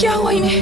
क्या हुआ इन्हें?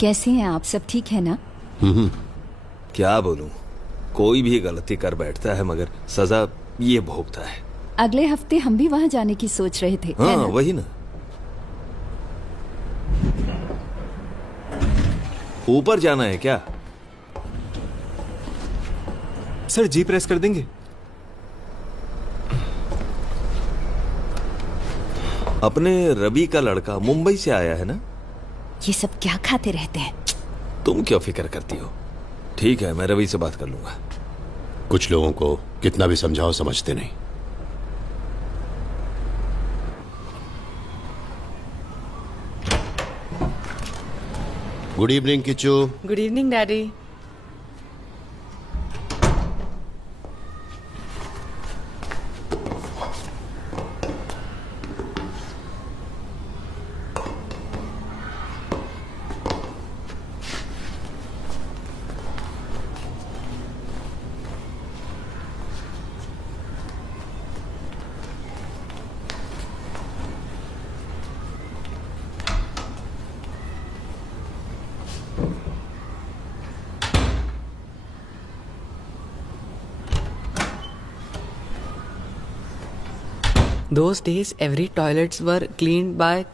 कैसे हैं आप? सब ठीक है ना? क्या बोलूं, कोई भी गलती कर बैठता है मगर सजा ये भोगता है। अगले हफ्ते हम भी वहाँ जाने की सोच रहे थे। हाँ वही ना। ऊपर जाना है क्या? सर जी प्रेस कर देंगे? अपने रवि का लड़का मुंबई से आया है ना? ये सब क्या खाते रहते हैं? तुम क्यों फिक्र करती हो? ठीक है, मैं रवि से बात कर लूंगा। कुछ लोगों को कितना भी समझाओ समझते नहीं। Good evening Kichchu. Good evening daddy. Those days, every toilets were cleaned by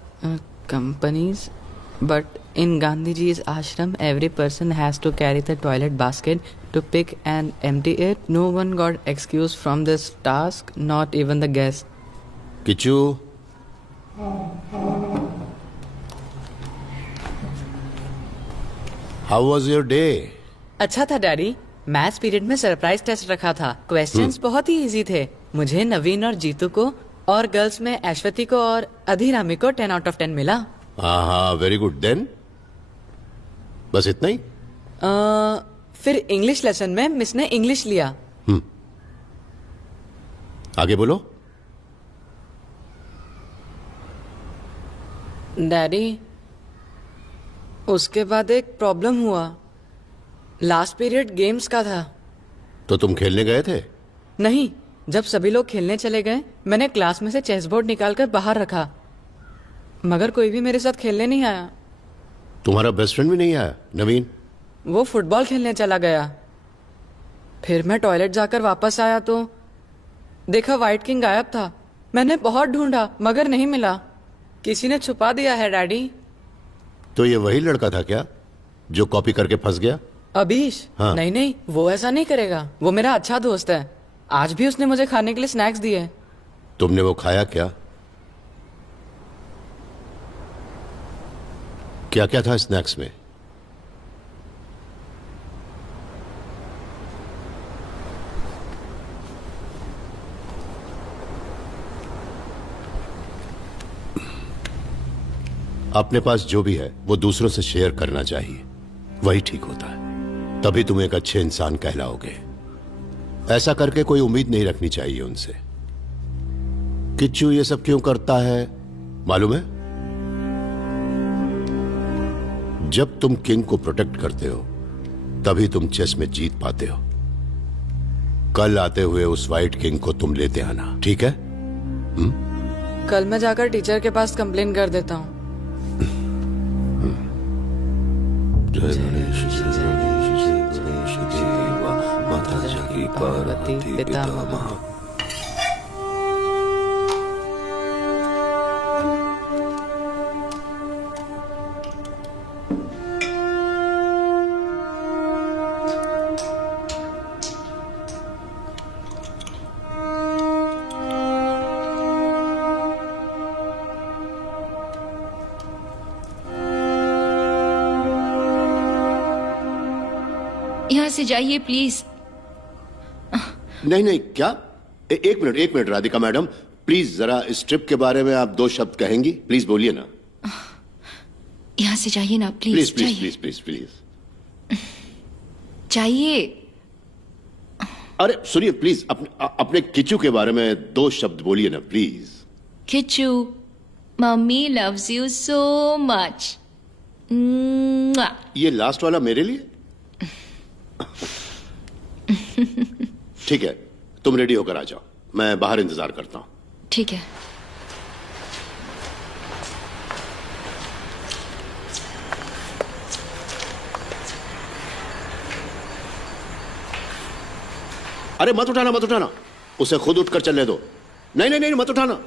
companies, but in Gandhiji's ashram, every person has to carry the toilet basket to pick and empty it. No one got excused from this task, not even the guests. Kichchu, how was your day? अच्छा था daddy. Maths period में surprise test रखा था। Questions बहुत ही easy थे। मुझे, नवीन और जीतू को, और गर्ल्स में ऐश्वती को और अधिरामी को 10 out of 10 मिला। हाँ, वेरी गुड। देन बस इतना ही? फिर इंग्लिश लेसन में मिस ने इंग्लिश लिया। आगे बोलो। डैडी, उसके बाद एक प्रॉब्लम हुआ। लास्ट पीरियड गेम्स का था। तो तुम खेलने गए थे? नहीं, जब सभी लोग खेलने चले गए, मैंने क्लास में से चेस बोर्ड निकालकर बाहर रखा, मगर कोई भी मेरे साथ खेलने नहीं आया। तुम्हारा बेस्ट फ्रेंड भी नहीं आया, नवीन? वो फुटबॉल खेलने चला गया। फिर मैं टॉयलेट जाकर वापस आया तो देखा व्हाइट किंग गायब था। मैंने बहुत ढूंढा मगर नहीं मिला। किसी ने छुपा दिया है डैडी। तो ये वही लड़का था क्या जो कॉपी करके फंस गया? अभीश? हाँ। नहीं नहीं, वो ऐसा नहीं करेगा। वो मेरा अच्छा दोस्त है। आज भी उसने मुझे खाने के लिए स्नैक्स दिए। तुमने वो खाया क्या? क्या क्या था स्नैक्स में? अपने पास जो भी है वो दूसरों से शेयर करना चाहिए, वही ठीक होता है। तभी तुम एक अच्छे इंसान कहलाओगे। ऐसा करके कोई उम्मीद नहीं रखनी चाहिए उनसे। किच्चू ये सब क्यों करता है मालूम है? जब तुम किंग को प्रोटेक्ट करते हो तभी तुम चेस में जीत पाते हो। कल आते हुए उस व्हाइट किंग को तुम लेते आना, ठीक है? कल मैं जाकर टीचर के पास कंप्लेन कर देता हूँ। पार्वती पितामह। यहाँ से जाइए प्लीज। नहीं नहीं, क्या? एक मिनट राधिका मैडम, प्लीज जरा इस ट्रिप के बारे में आप 2 शब्द कहेंगी? प्लीज बोलिए ना। यहाँ से जाइए ना please. Please please please please please जाइए। अरे सुनिए प्लीज, अपने किचू के बारे में 2 शब्द बोलिए ना please. Kishu, mummy loves you so much. ये लास्ट वाला मेरे लिए? ठीक है, तुम रेडी होकर आ जाओ, मैं बाहर इंतजार करता हूं। ठीक है। अरे मत उठाना, उसे खुद उठकर चलने दो। नहीं नहीं नहीं, मत उठाना।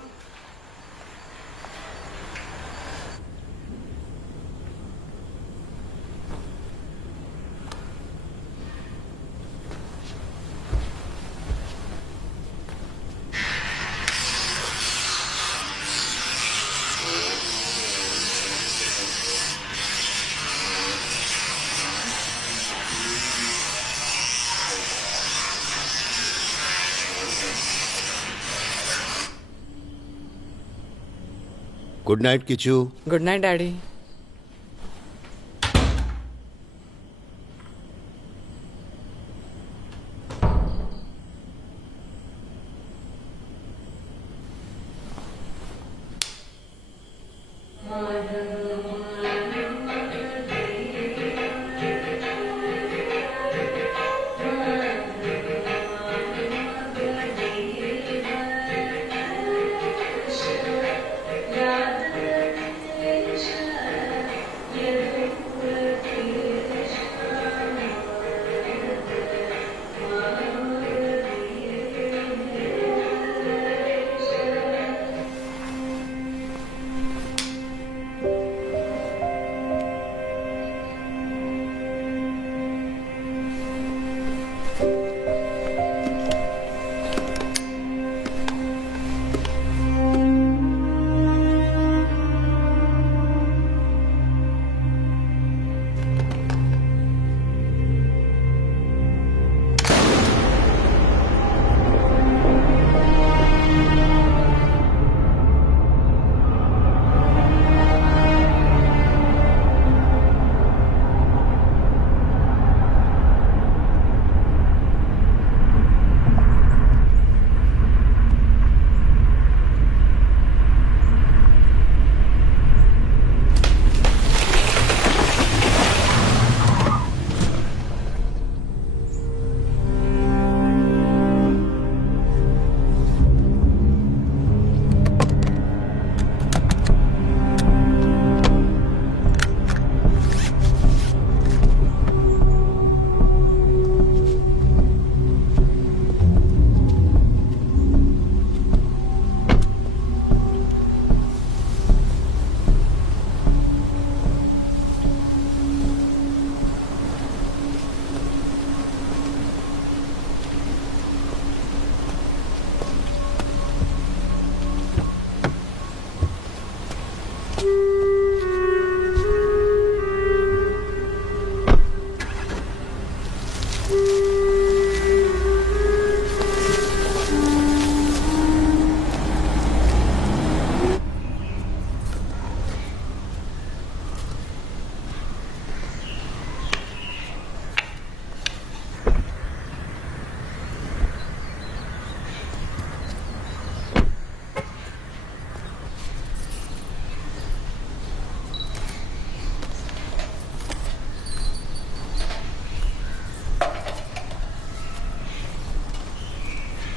Good night Kishu. Good night daddy.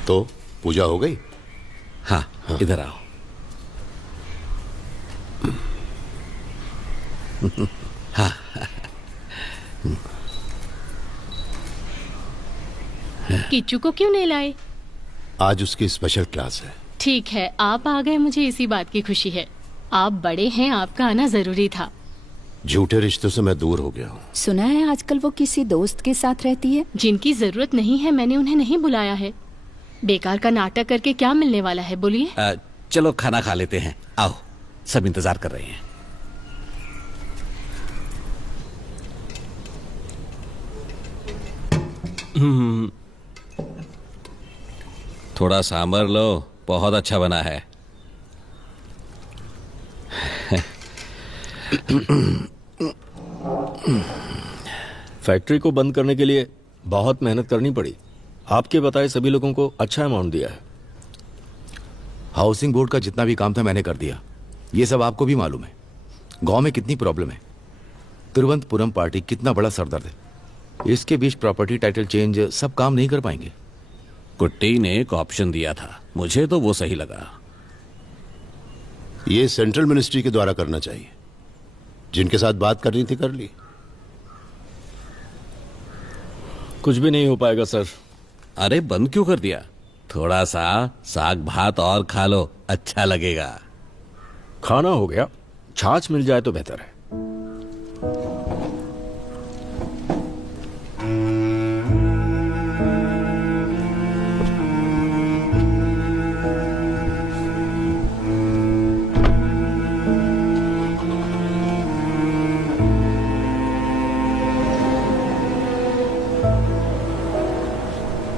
तो पूजा हो गई? हाँ, इधर आओ। हाँ। किच्चू को क्यों नहीं लाए? आज उसकी स्पेशल क्लास है। ठीक है, आप आ गए, मुझे इसी बात की खुशी है। आप बड़े हैं, आपका आना जरूरी था। झूठे रिश्तों से मैं दूर हो गया हूँ। सुना है आजकल वो किसी दोस्त के साथ रहती है। जिनकी जरूरत नहीं है मैंने उन्हें नहीं बुलाया है। बेकार का नाटक करके क्या मिलने वाला है, बोलिए। चलो खाना खा लेते हैं, आओ, सब इंतजार कर रहे हैं। थोड़ा सांभर लो, बहुत अच्छा बना है। फैक्ट्री को बंद करने के लिए बहुत मेहनत करनी पड़ी। आपके बताए सभी लोगों को अच्छा अमाउंट दिया है। हाउसिंग बोर्ड का जितना भी काम था मैंने कर दिया। ये सब आपको भी मालूम है। गांव में कितनी प्रॉब्लम है। तिरुवनंतपुरम पार्टी कितना बड़ा सरदर्द है। इसके बीच प्रॉपर्टी टाइटल चेंज सब काम नहीं कर पाएंगे। कुट्टी ने एक ऑप्शन दिया था, मुझे तो वो सही लगा। ये सेंट्रल मिनिस्ट्री के द्वारा करना चाहिए। जिनके साथ बात करनी थी कर ली। कुछ भी नहीं हो पाएगा सर। अरे बंद क्यों कर दिया? थोड़ा सा साग भात और खा लो, अच्छा लगेगा। खाना हो गया, छाछ मिल जाए तो बेहतर है।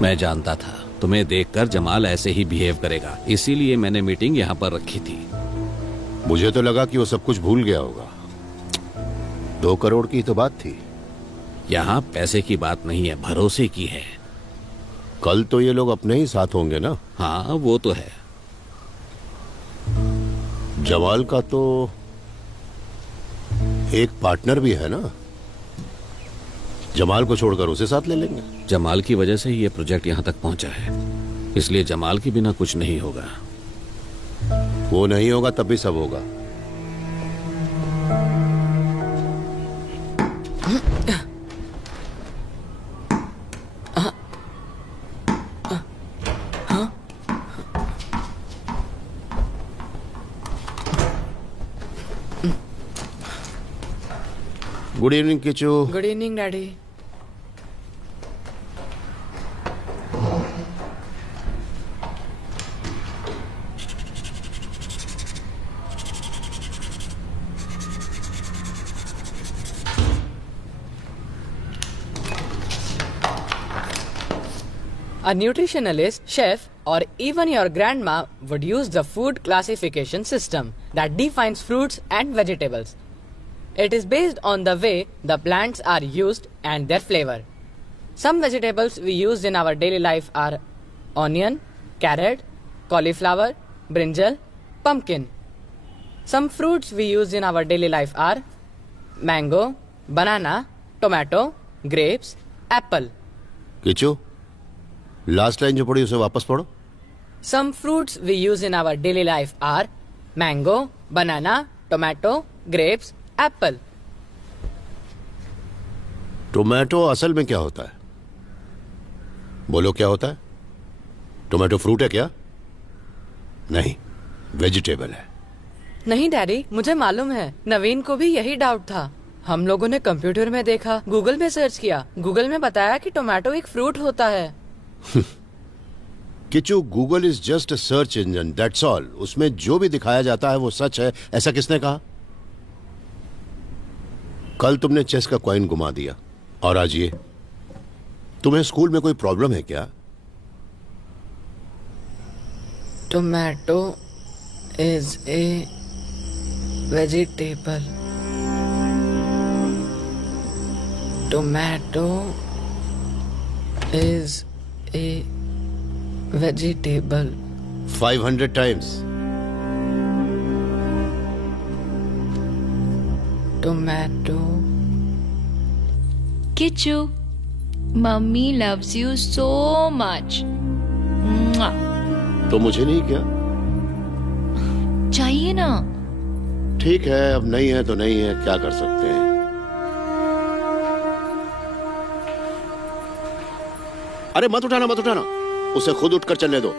मैं जानता था तुम्हें देखकर जमाल ऐसे ही बिहेव करेगा, इसीलिए मैंने मीटिंग यहाँ पर रखी थी। मुझे तो लगा कि वो सब कुछ भूल गया होगा। 2 करोड़ की तो बात थी। यहाँ पैसे की बात नहीं है, भरोसे की है। कल तो ये लोग अपने ही साथ होंगे ना। हाँ वो तो है। जमाल का तो एक पार्टनर भी है ना। जमाल को छोड़कर उसे साथ ले लेंगे। जमाल की वजह से ही ये प्रोजेक्ट यहाँ तक पहुंचा है, इसलिए जमाल के बिना कुछ नहीं होगा। वो नहीं होगा तब भी सब होगा। Good evening Kishu. Good evening daddy. A nutritionalist, chef, or even your grandma would use the food classification system that defines fruits and vegetables. It is based on the way the plants are used and their flavor. Some vegetables we use in our daily life are onion, carrot, cauliflower, brinjal, pumpkin. Some fruits we use in our daily life are mango, banana, tomato, grapes, apple. Kishu, last line जो पढ़ी उसे वापस पढ़ो। Some fruits we use in our daily life are mango, banana, tomato, grapes, apple. Tomato असल में क्या होता है? बोलो क्या होता है? टोमेटो फ्रूट है क्या? नहीं, वेजिटेबल है। नहीं डैडी, मुझे मालूम है। नवीन को भी यही डाउट था। हम लोगों ने कंप्यूटर में देखा, गूगल में सर्च किया, गूगल में बताया कि टोमेटो एक फ्रूट होता है। Kishu, Google is just a search engine, that's all. उसमें जो भी दिखाया जाता है वो सच है, ऐसा किसने कहा? कल तुमने चेस का कॉइन घुमा दिया और आज ये। तुम्हें स्कूल में कोई प्रॉब्लम है क्या? Tomato is a vegetable. Tomato is a vegetable. 500 times. Tomato. Kichu, Mummy loves you so much. Mwah. तो मुझे नहीं क्या? चाहिए ना? ठीक है, अब नहीं है तो नहीं है, क्या कर सकते हैं। अरे मत उठाना, मत उठाना, उसे खुद उठकर चलने दो।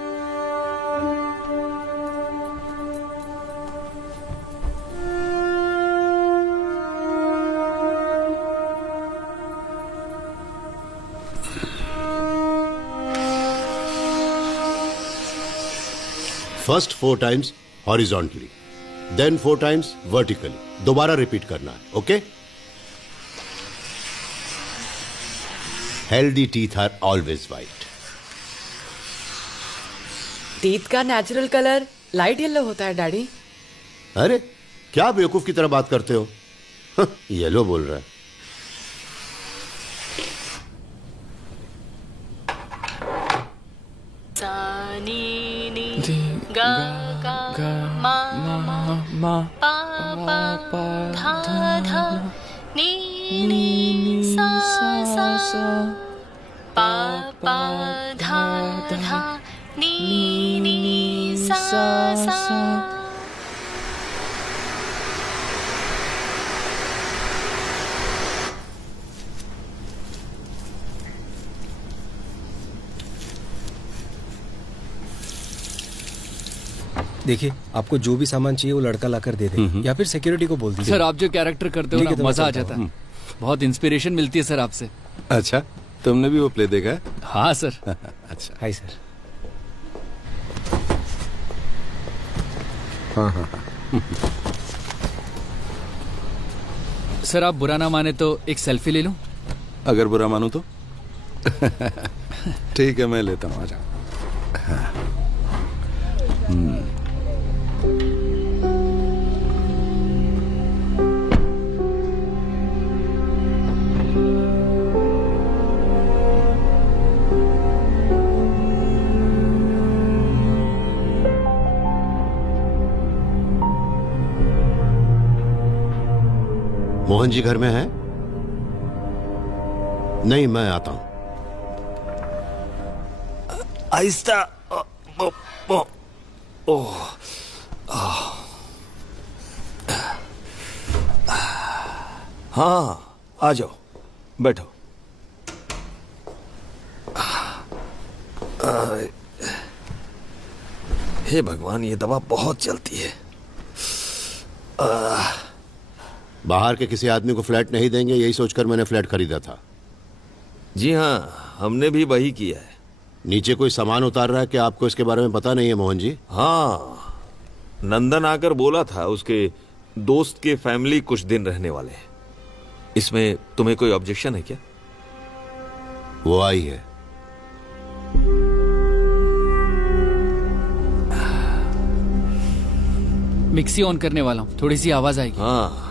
First 4 times horizontally, then 4 times vertically. दोबारा रिपीट करना है, okay? Healthy teeth are always white. Teeth का नेचुरल कलर लाइट येलो होता है डैडी। अरे क्या बेवकूफ की तरह बात करते हो? येलो बोल रहा है। देखिए, आपको जो भी सामान चाहिए वो लड़का लाकर दे दे, या फिर सिक्योरिटी को बोल दीजिए। सर आप जो कैरेक्टर करते हो ना, मजा आ जाता है। बहुत इंस्पिरेशन मिलती है सर आपसे। अच्छा, तुमने भी वो प्ले देखा है? हाँ सर। अच्छा। Hi sir. हाँ। सर आप बुरा ना माने तो एक सेल्फी ले लूं? अगर बुरा मानूं तो? ठीक है, मैं लेता हूँ, आ जाओ। मोहन जी घर में है? नहीं, मैं आता हूं। आहिस्ता। हाँ, आ जाओ, बैठो। हे भगवान, ये दवा बहुत चलती है। बाहर के किसी आदमी को फ्लैट नहीं देंगे, यही सोचकर मैंने फ्लैट खरीदा था। जी हाँ, हमने भी वही किया है। नीचे कोई सामान उतार रहा है कि आपको इसके बारे में पता नहीं है मोहन जी? हाँ, नंदन आकर बोला था उसके दोस्त के फैमिली कुछ दिन रहने वाले हैं। इसमें तुम्हें कोई ऑब्जेक्शन है क्या? वो आई है। मिक्सी ऑन करने वाला हूँ, थोड़ी सी आवाज आएगी। हाँ।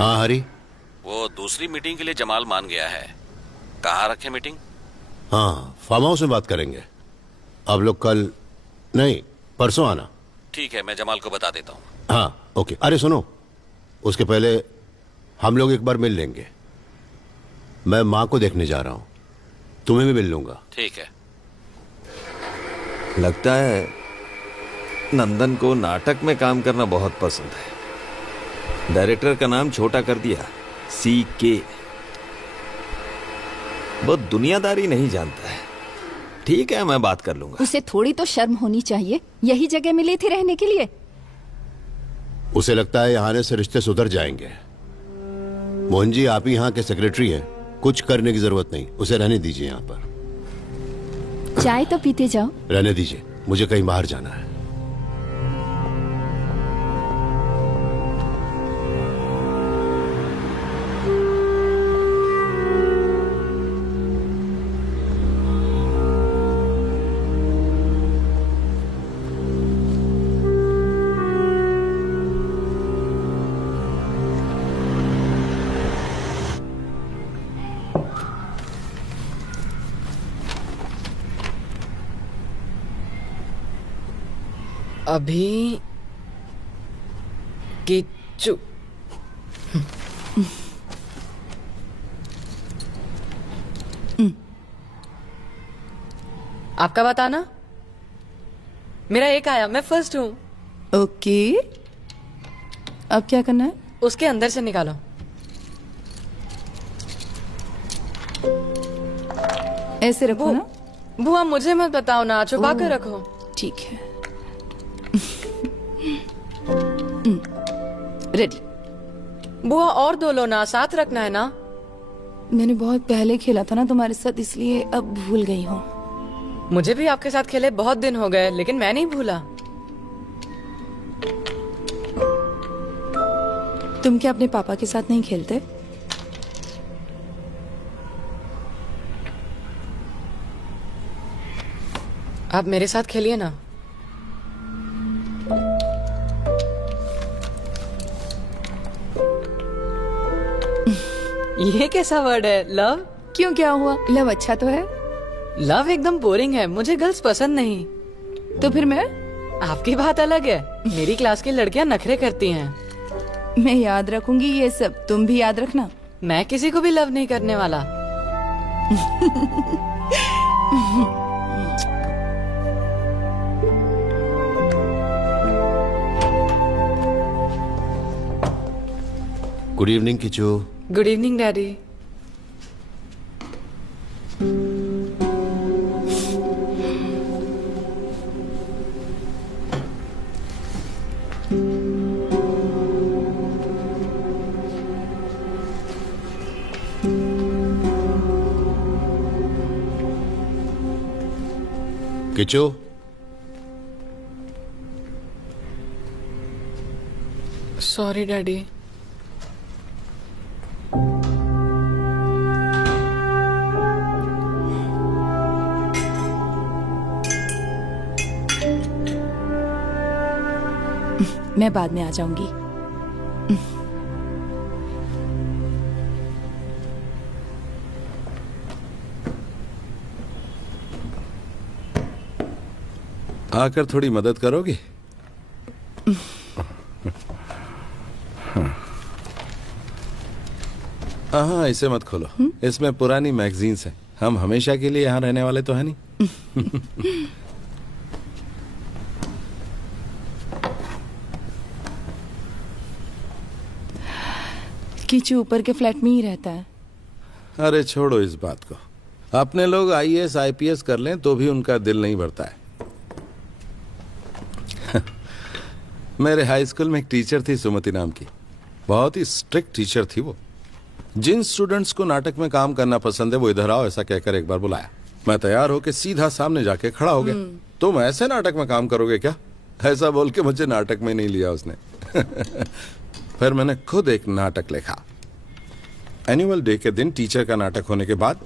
हाँ हरी, वो दूसरी मीटिंग के लिए जमाल मान गया है। कहाँ रखे मीटिंग? हाँ, फार्म हाउस में बात करेंगे। अब लोग कल नहीं, परसों आना। ठीक है, मैं जमाल को बता देता हूँ। हाँ ओके। अरे सुनो, उसके पहले हम लोग एक बार मिल लेंगे। मैं माँ को देखने जा रहा हूँ, तुम्हें भी मिल लूंगा। ठीक है। लगता है नंदन को नाटक में काम करना बहुत पसंद है। डायरेक्टर का नाम छोटा कर दिया, CK। बहुत दुनियादारी नहीं जानता है। ठीक है, मैं बात कर लूंगा। उसे थोड़ी तो शर्म होनी चाहिए, यही जगह मिली थी रहने के लिए। उसे लगता है यहाँ आने से रिश्ते सुधर जाएंगे। मोहन जी, आप ही यहाँ के सेक्रेटरी हैं, कुछ करने की जरूरत नहीं। उसे रहने दीजिए यहाँ पर। चाय तो पीते जाओ। रहने दीजिए, मुझे कहीं बाहर जाना है। अभी किच्चू आपका बताना। मेरा एक आया, मैं फर्स्ट हूँ। ओके, अब क्या करना है? उसके अंदर से निकालो। ऐसे रखो ना। बुआ मुझे मत बताओ ना, छुपा कर रखो। ठीक है। रेडी। बुआ और दो लो ना, साथ रखना है ना। मैंने बहुत पहले खेला था ना तुम्हारे साथ, इसलिए अब भूल गई हूँ। मुझे भी आपके साथ खेले बहुत दिन हो गए, लेकिन मैं नहीं भूला। तुम क्या अपने पापा के साथ नहीं खेलते? आप मेरे साथ खेलिए ना। ये कैसा वर्ड है, लव? क्यों, क्या हुआ? लव अच्छा तो है। लव एकदम बोरिंग है, मुझे गर्ल्स पसंद नहीं। तो फिर मैं? आपकी बात अलग है, मेरी क्लास की लड़कियां नखरे करती हैं। मैं याद रखूंगी ये सब, तुम भी याद रखना। मैं किसी को भी लव नहीं करने वाला। Good evening Kishu. Good evening daddy. Kishu, sorry daddy. मैं बाद में आ जाऊंगी। आकर थोड़ी मदद करोगी? हाँ, इसे मत खोलो। इसमें पुरानी मैगजीन्स हैं। हम हमेशा के लिए यहाँ रहने वाले तो है नहीं। किचू ऊपर के फ्लैट में ही रहता है। अरे छोड़ो इस बात को। अपने लोग आईएएस आईपीएस कर लें तो भी उनका दिल नहीं भरता है। मेरे हाई स्कूल में एक टीचर थी सुमति नाम की, बहुत ही स्ट्रिक्ट टीचर थी वो। जिन स्टूडेंट्स को नाटक में काम करना पसंद है वो इधर आओ ऐसा कहकर एक बार बुलाया। मैं तैयार होकर सीधा सामने जाके खड़ा हो गया। तुम ऐसे नाटक में काम करोगे क्या? ऐसा बोल के मुझे नाटक में नहीं लिया उसने। फिर मैंने खुद एक नाटक लिखा। एनुअल डे के दिन टीचर का नाटक होने के बाद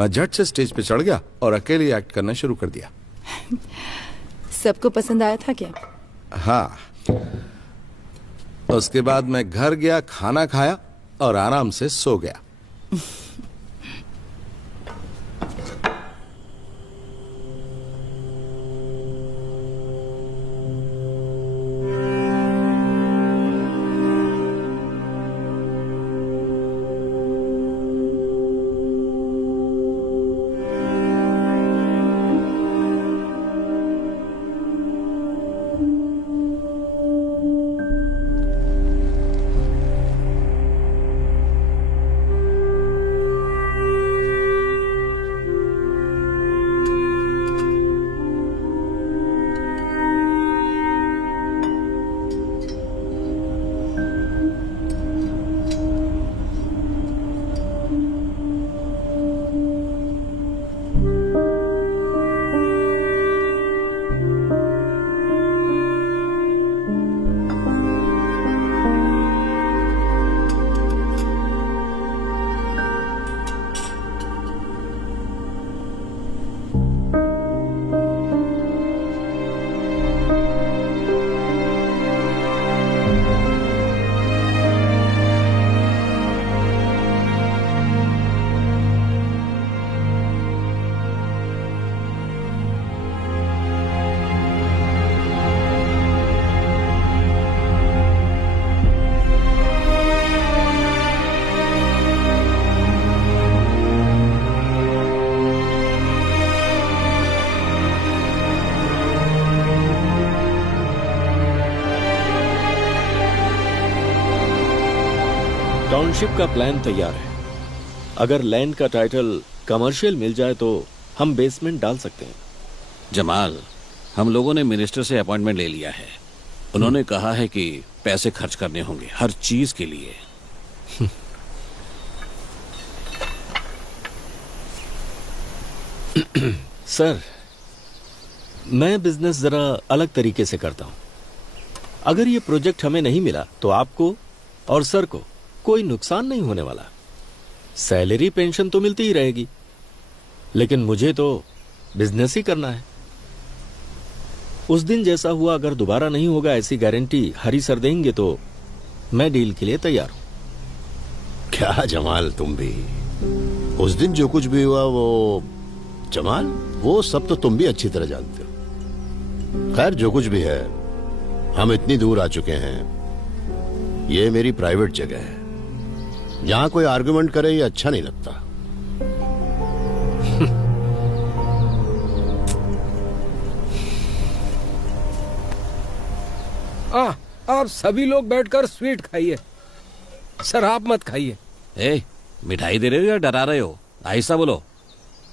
मैं झट से स्टेज पे चढ़ गया और अकेले एक्ट करना शुरू कर दिया। सबको पसंद आया था क्या? हाँ। उसके बाद मैं घर गया, खाना खाया और आराम से सो गया। टाउनशिप का प्लान तैयार है। अगर लैंड का टाइटल कमर्शियल मिल जाए तो हम बेसमेंट डाल सकते हैं। जमाल, हम लोगों ने मिनिस्टर से अपॉइंटमेंट ले लिया है। उन्होंने कहा है कि पैसे खर्च करने होंगे हर चीज के लिए। सर, मैं बिजनेस जरा अलग तरीके से करता हूं। अगर ये प्रोजेक्ट हमें नहीं मिला तो आपको और सर को कोई नुकसान नहीं होने वाला। सैलरी पेंशन तो मिलती ही रहेगी, लेकिन मुझे तो बिजनेस ही करना है। उस दिन जैसा हुआ अगर दोबारा नहीं होगा ऐसी गारंटी हरी सर देंगे तो मैं डील के लिए तैयार हूं। क्या जमाल, तुम भी उस दिन जो कुछ भी हुआ वो जमाल, वो सब तो तुम भी अच्छी तरह जानते हो। खैर जो कुछ भी है, हम इतनी दूर आ चुके हैं। ये मेरी प्राइवेट जगह है, यहां कोई आर्गुमेंट करे ये अच्छा नहीं लगता। आप सभी लोग बैठकर स्वीट खाइए, शराब मत खाइए। ए, मिठाई दे रहे हो या डरा रहे हो? आहिस्ता बोलो।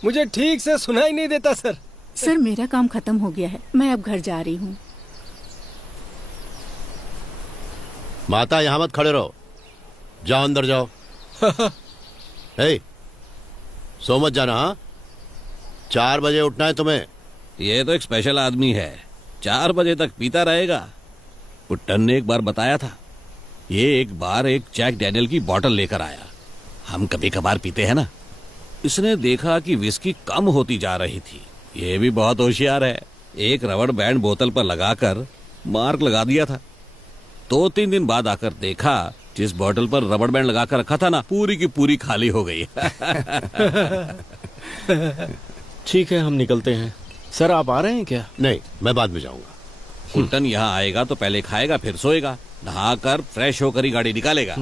मुझे ठीक से सुनाई नहीं देता सर। सर मेरा काम खत्म हो गया है, मैं अब घर जा रही हूँ। माता यहां मत खड़े रहो, जाओ अंदर जाओ। हे, सो मत जाना। हाँ, 4 बजे उठना है तुम्हें। ये तो एक स्पेशल आदमी है, 4 बजे तक पीता रहेगा। पुट्टन ने एक बार बताया था, ये एक बार एक जैक डैनियल की बोतल लेकर आया। हम कभी कभार पीते हैं ना। इसने देखा कि विस्की कम होती जा रही थी। ये भी बहुत होशियार है, एक रबड़ बैंड बोतल पर लगाकर मार्क लगा दिया था। 2-3 दिन बाद आकर देखा, जिस बोतल पर रबड़ बैंड लगाकर रखा था ना, पूरी की पूरी खाली हो गई। ठीक है, हम निकलते हैं। सर आप आ रहे हैं क्या? नहीं, मैं बाद में जाऊंगा। पुट्टन यहाँ आएगा तो पहले खाएगा फिर सोएगा, नहाकर फ्रेश होकर ही गाड़ी निकालेगा।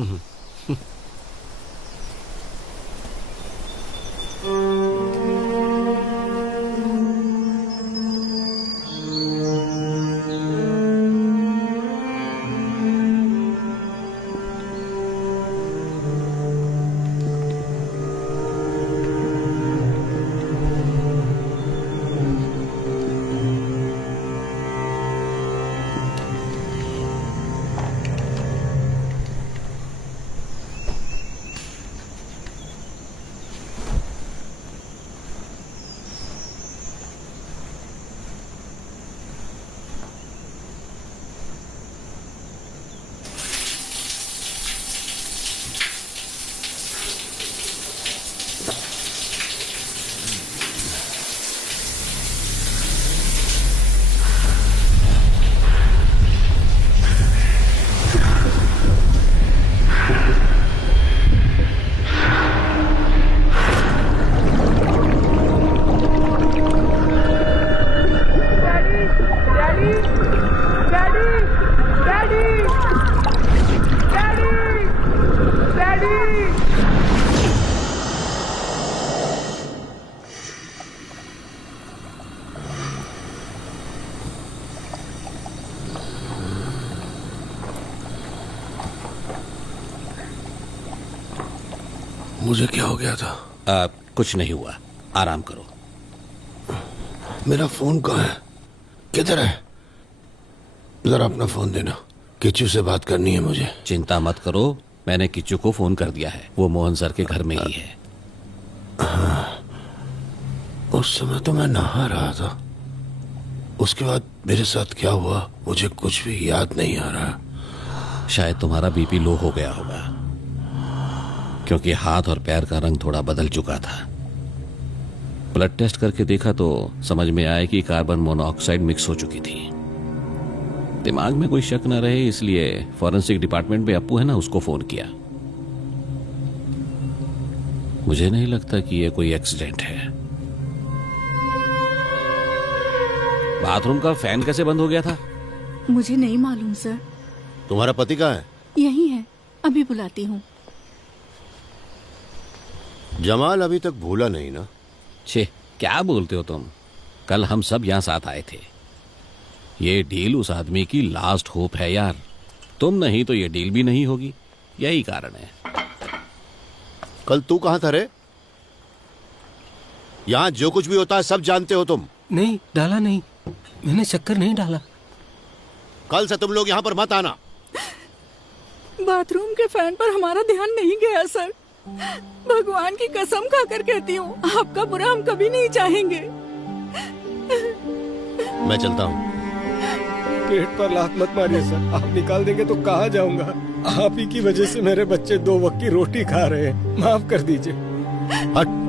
मुझे क्या हो गया था? कुछ नहीं हुआ, आराम करो। मेरा फोन कहाँ है? किधर है? जरा अपना फोन देना, किच्चू से बात करनी है मुझे। चिंता मत करो, मैंने किच्चू को फोन कर दिया है, वो मोहन सर के घर में ही है। उस समय तो मैं नहा रहा था, उसके बाद मेरे साथ क्या हुआ मुझे कुछ भी याद नहीं आ रहा। शायद तुम्हारा बीपी लो हो गया होगा, क्योंकि हाथ और पैर का रंग थोड़ा बदल चुका था। ब्लड टेस्ट करके देखा तो समझ में आया कि कार्बन मोनोऑक्साइड मिक्स हो चुकी थी। दिमाग में कोई शक न रहे इसलिए फॉरेंसिक डिपार्टमेंट में अप्पू है ना, उसको फोन किया। मुझे नहीं लगता कि यह कोई एक्सीडेंट है। बाथरूम का फैन कैसे बंद हो गया था? मुझे नहीं मालूम सर। तुम्हारा पति कहाँ है? यही है, अभी बुलाती हूँ। जमाल अभी तक भूला नहीं ना? छे, क्या बोलते हो तुम? कल हम सब यहाँ साथ आए थे। ये डील उस आदमी की लास्ट होप है यार। तुम नहीं तो ये डील भी नहीं होगी, यही कारण है। कल तू कहाँ था रे? यहाँ जो कुछ भी होता है सब जानते हो तुम। नहीं, डाला नहीं, मैंने शक्कर नहीं डाला। कल से तुम लोग यहाँ पर मत आना। बाथरूम के फैन पर हमारा ध्यान नहीं गया सर। भगवान की कसम खाकर कहती हूँ, आपका बुरा हम कभी नहीं चाहेंगे। मैं चलता हूँ। पेट पर लात मत मारिए सर, आप निकाल देंगे तो कहाँ जाऊंगा। आप ही की वजह से मेरे बच्चे 2 वक्त की रोटी खा रहे हैं, माफ कर दीजिए। हट।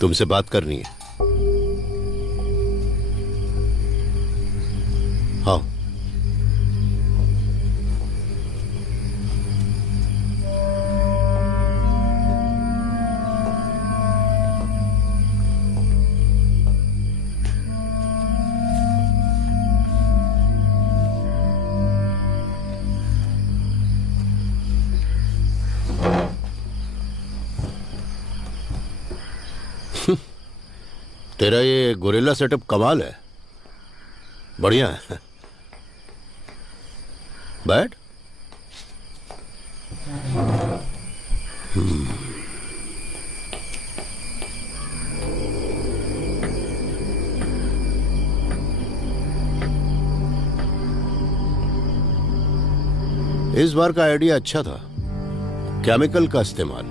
तुमसे बात करनी है। हाँ। तेरा ये गोरिल्ला सेटअप कमाल है, बढ़िया है। बैठ। इस बार का आइडिया अच्छा था, केमिकल का इस्तेमाल।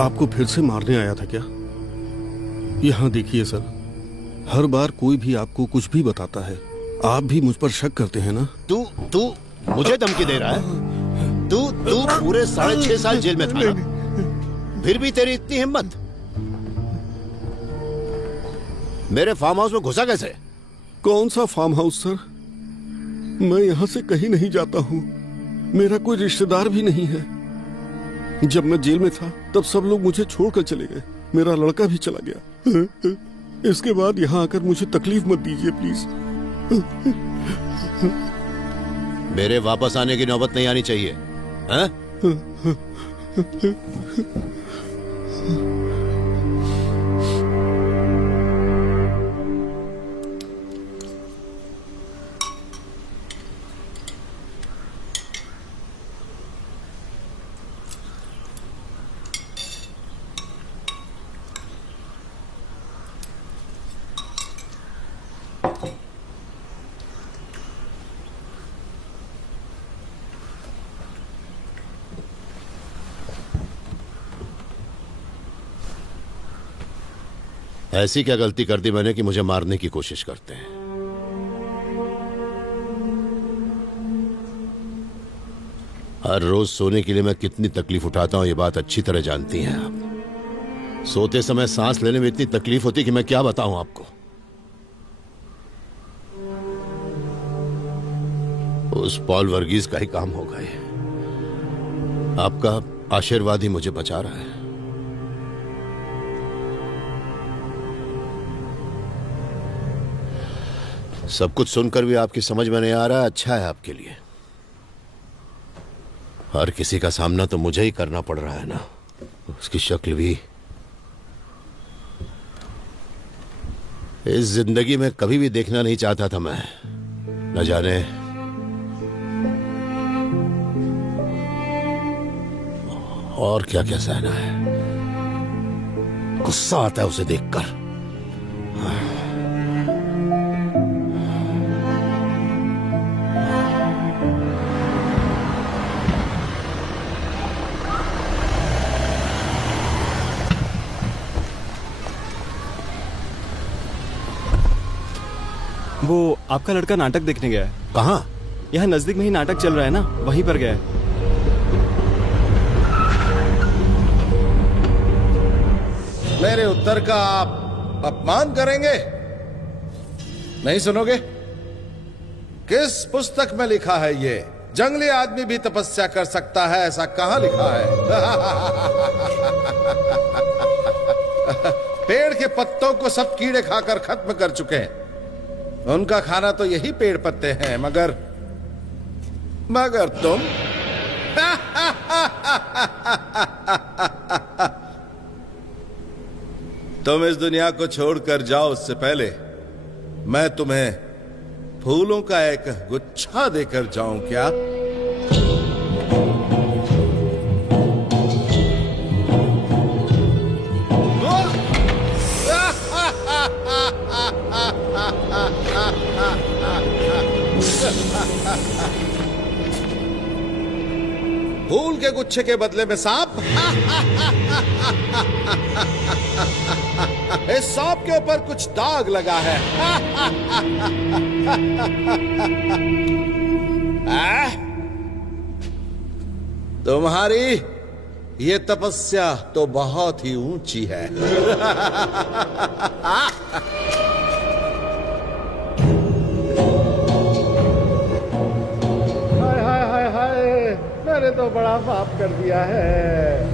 आपको फिर से मारने आया था क्या? यहाँ देखिए सर, हर बार कोई भी आपको कुछ भी बताता है, आप भी मुझ पर शक करते हैं ना? तू मुझे धमकी दे रहा है? तू पूरे 6.5 साल जेल में था ना? फिर भी तेरी इतनी हिम्मत? मेरे फार्म हाउस में घुसा कैसे? कौन सा फार्म हाउस सर? मैं यहाँ से कहीं नहीं जाता हूँ, मेरा कोई रिश्तेदार भी नहीं है। जब मैं जेल में था तब सब लोग मुझे छोड़कर चले गए, मेरा लड़का भी चला गया। इसके बाद यहाँ आकर मुझे तकलीफ मत दीजिए प्लीज। मेरे वापस आने की नौबत नहीं आनी चाहिए, हैं? ऐसी क्या गलती कर दी मैंने कि मुझे मारने की कोशिश करते हैं? हर रोज सोने के लिए मैं कितनी तकलीफ उठाता हूं, ये बात अच्छी तरह जानती हैं आप। सोते समय सांस लेने में इतनी तकलीफ होती कि मैं क्या बताऊं आपको। उस पॉल वर्गीज का ही काम होगा ये। आपका आशीर्वाद ही मुझे बचा रहा है। सब कुछ सुनकर भी आपकी समझ में नहीं आ रहा, अच्छा है आपके लिए। हर किसी का सामना तो मुझे ही करना पड़ रहा है ना। उसकी शक्ल भी इस जिंदगी में कभी भी देखना नहीं चाहता था मैं। न जाने और क्या क्या सहना है। गुस्सा आता है उसे देखकर। वो आपका लड़का नाटक देखने गया है। कहाँ? यहाँ नजदीक में ही नाटक चल रहा है ना, वहीं पर गया है। मेरे उत्तर का आप अपमान करेंगे? नहीं सुनोगे? किस पुस्तक में लिखा है ये? जंगली आदमी भी तपस्या कर सकता है, ऐसा कहां लिखा है? पेड़ के पत्तों को सब कीड़े खाकर खत्म कर चुके हैं। उनका खाना तो यही पेड़ पत्ते हैं, मगर तुम तुम इस दुनिया को छोड़कर जाओ उससे पहले मैं तुम्हें फूलों का एक गुच्छा देकर जाऊं क्या? फूल के गुच्छे के बदले में सांप? इस सांप के ऊपर कुछ दाग लगा है। तुम्हारी ये तपस्या तो बहुत ही ऊंची है। मैंने तो बड़ा पाप कर दिया है,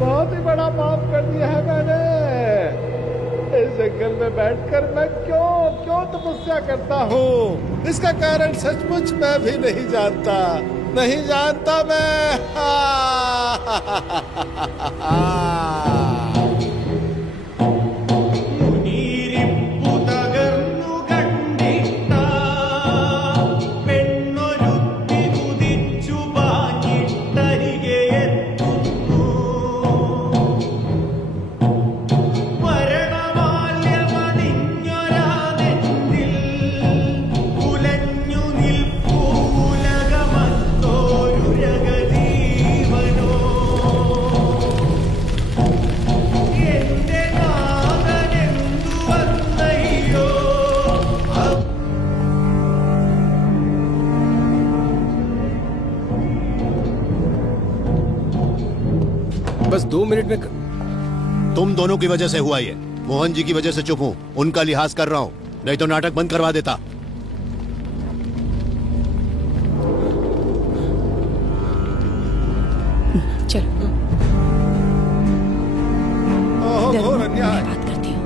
बहुत ही बड़ा पाप कर दिया है मैंने। इस जंगल में बैठकर मैं क्यों तपस्या करता हूँ, इसका कारण सचमुच मैं भी नहीं जानता मैं। बस 2 मिनट में तुम दोनों की वजह से हुआ ये। मोहन जी की वजह से चुप हूं, उनका लिहाज कर रहा हूं, नहीं तो नाटक बंद करवा देता। चलो घोर अन्याय। बात करती हूँ।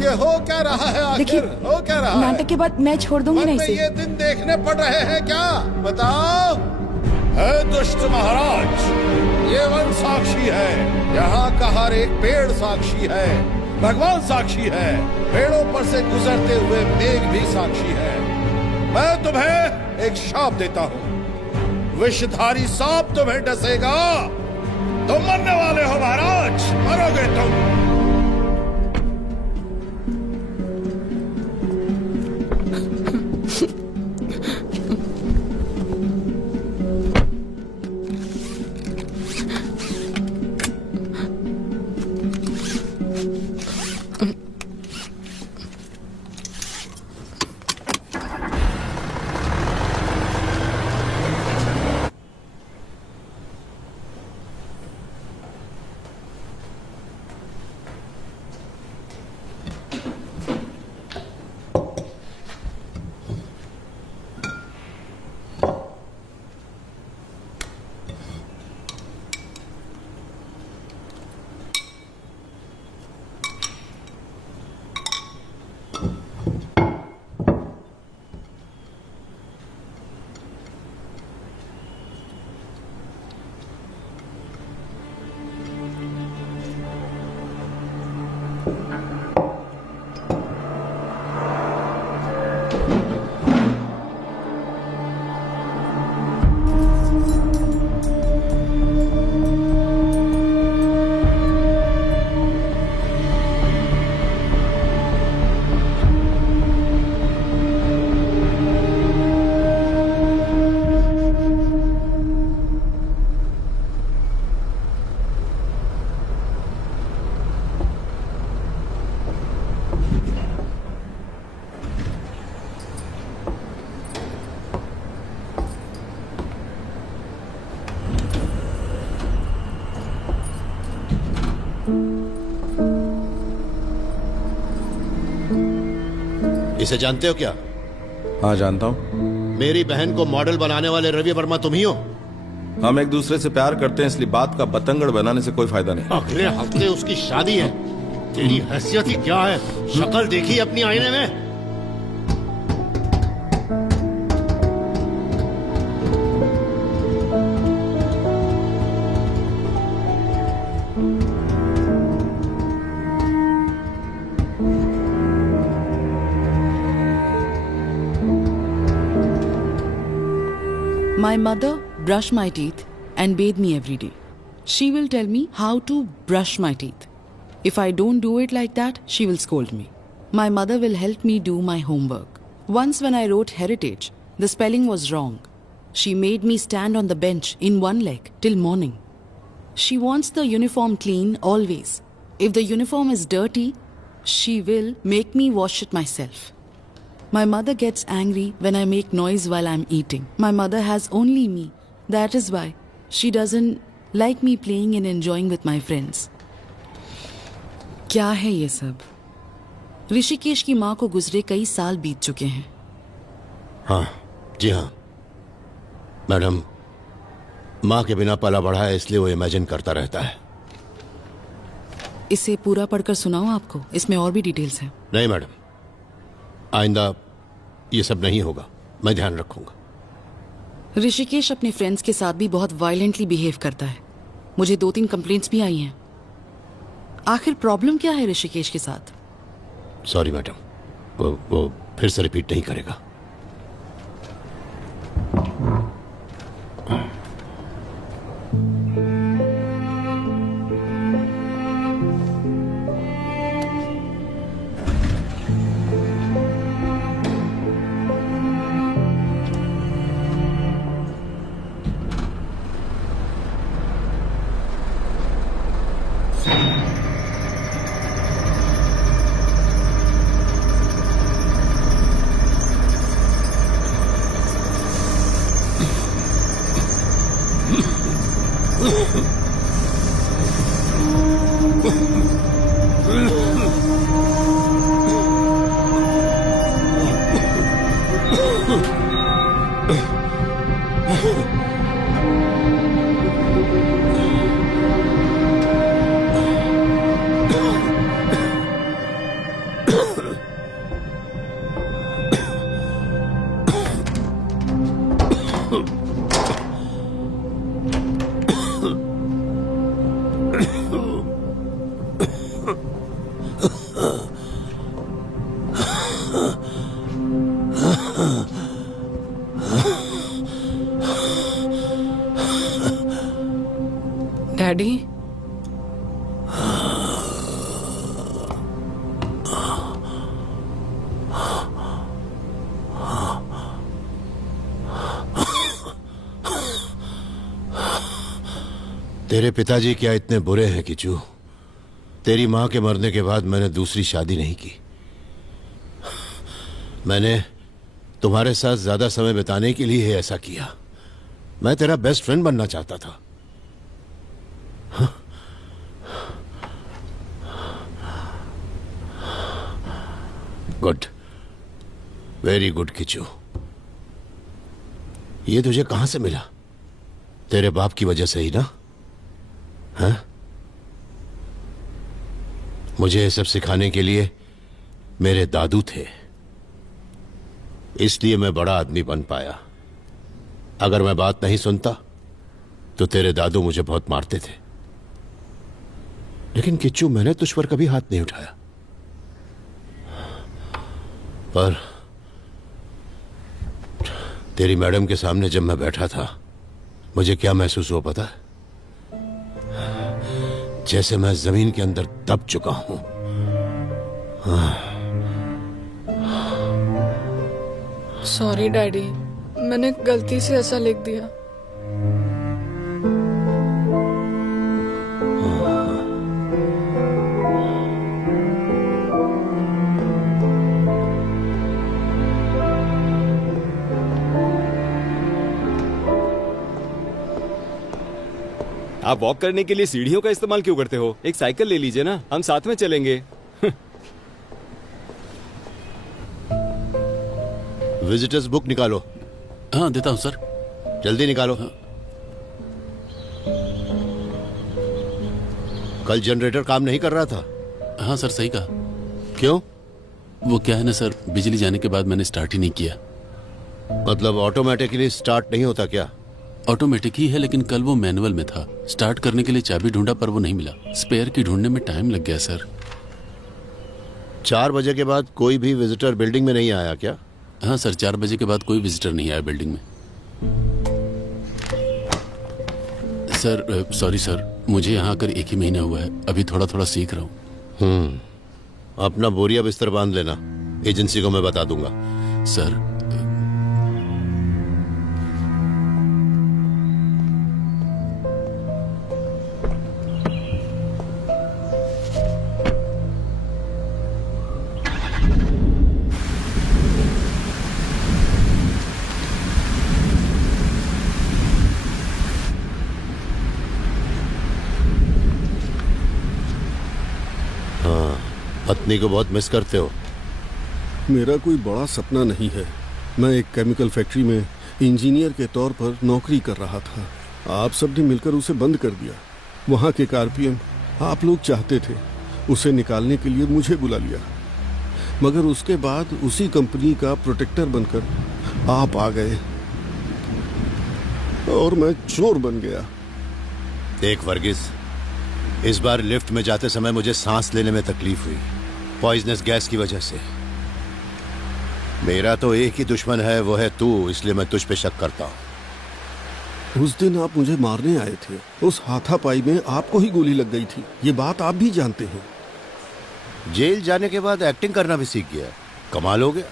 ये हो क्या रहा है आखिर? हो क्या रहा है? नाटक के बाद मैं छोड़ दूंगी ना इसे। ये दिन देखने पड़ रहे हैं क्या? बताओ। है दुष्ट महाराज, ये वन साक्षी है, यहाँ का हर एक पेड़ साक्षी है, भगवान साक्षी है, पेड़ों पर से गुजरते हुए मेघ भी साक्षी है। मैं तुम्हें एक शाप देता हूँ, विषधारी सांप तुम्हें डसेगा, तुम मरने वाले हो महाराज, मरोगे तुम। इसे जानते हो क्या? हाँ जानता हूँ। मेरी बहन को मॉडल बनाने वाले रवि वर्मा तुम ही हो? हम एक दूसरे से प्यार करते हैं, इसलिए बात का बतंगड़ बनाने से कोई फायदा नहीं। अगले हफ्ते उसकी शादी है। तेरी हैसियत ही क्या है? शक्ल देखी अपनी आईने में? My mother brushed my teeth and bathed me every day. She will tell me how to brush my teeth. If I don't do it like that, she will scold me. My mother will help me do my homework. Once when I wrote heritage, the spelling was wrong. She made me stand on the bench in one leg till morning. She wants the uniform clean always. If the uniform is dirty, she will make me wash it myself. My mother gets angry when I make noise while I'm eating. My mother has only me. That is why she doesn't like me playing and enjoying with my friends. क्या है ये सब? ऋषिकेश की माँ को गुजरे कई साल बीत चुके हैं। हाँ, जी हाँ मैडम, माँ के बिना पला बढ़ा है, इसलिए वो इमेजिन करता रहता है। इसे पूरा पढ़कर सुनाऊं आपको? इसमें और भी डिटेल्स हैं। नहीं मैडम, आइंदा ये सब नहीं होगा, मैं ध्यान रखूंगा। ऋषिकेश अपने फ्रेंड्स के साथ भी बहुत वायलेंटली बिहेव करता है। मुझे 2-3 कंप्लेंट्स भी आई हैं। आखिर प्रॉब्लम क्या है ऋषिकेश के साथ? सॉरी मैडम, वो फिर से रिपीट नहीं करेगा। डैडी, तेरे पिताजी क्या इतने बुरे हैं किचू? तेरी माँ के मरने के बाद मैंने दूसरी शादी नहीं की। मैंने तुम्हारे साथ ज्यादा समय बिताने के लिए ऐसा किया। मैं तेरा बेस्ट फ्रेंड बनना चाहता था। Good, very good Kishu. ये तुझे कहां से मिला? तेरे बाप की वजह से ही ना? हाँ? मुझे ये सब सिखाने के लिए मेरे दादू थे, इसलिए मैं बड़ा आदमी बन पाया। अगर मैं बात नहीं सुनता तो तेरे दादू मुझे बहुत मारते थे। लेकिन किच्चू, मैंने तुझ पर कभी हाथ नहीं उठाया। पर तेरी मैडम के सामने जब मैं बैठा था, मुझे क्या महसूस हुआ पता है? जैसे मैं जमीन के अंदर दब चुका हूं। सॉरी डैडी, मैंने गलती से ऐसा लिख दिया। आप वॉक करने के लिए सीढ़ियों का इस्तेमाल क्यों करते हो? एक साइकिल ले लीजिए ना, हम साथ में चलेंगे। विजिटर्स बुक निकालो। हाँ देता हूँ सर। जल्दी निकालो। कल जनरेटर काम नहीं कर रहा था? हाँ सर, सही कहा। क्यों? वो क्या है ना सर, बिजली जाने के बाद मैंने स्टार्ट ही नहीं किया। मतलब ऑटोमेटिकली स्टार्ट नहीं होता क्या? ऑटोमेटिक ही है, लेकिन कल वो मैनुअल में था। स्टार्ट करने के लिए चाबी ढूंढा पर वो नहीं मिला। स्पेयर की ढूंढने में टाइम लग गया सर। 4 बजे के बाद कोई भी विजिटर बिल्डिंग में नहीं आया क्या? हाँ सर, 4 बजे के बाद कोई विजिटर नहीं आया बिल्डिंग में। सर सॉरी सर, मुझे यहाँ आकर 1 ही महीना हुआ है। अभी थोड़ा थोड़ा सीख रहा हूँ। अपना बोरिया बिस्तर बांध लेना, एजेंसी को मैं बता दूंगा। सर पत्नी को बहुत मिस करते हो? मेरा कोई बड़ा सपना नहीं है। मैं एक केमिकल फैक्ट्री में इंजीनियर के तौर पर नौकरी कर रहा था। आप सबने मिलकर उसे बंद कर दिया। वहाँ के आरपीएम आप लोग चाहते थे, उसे निकालने के लिए मुझे बुला लिया। मगर उसके बाद उसी कंपनी का प्रोटेक्टर बनकर आप आ गए और मैं चोर बन गया। देख वर्गीस, इस बार लिफ्ट में जाते समय मुझे सांस लेने में तकलीफ हुई, पॉइजनस गैस की वजह से। मेरा तो एक ही दुश्मन है, वो है तू, इसलिए मैं तुझ पे शक करता हूं। उस दिन आप मुझे मारने आए थे। उस हाथापाई में आपको ही गोली लग गई थी। ये बात आप भी जानते हैं। जेल जाने के बाद एक्टिंग करना भी सीख गया, कमाल हो गया।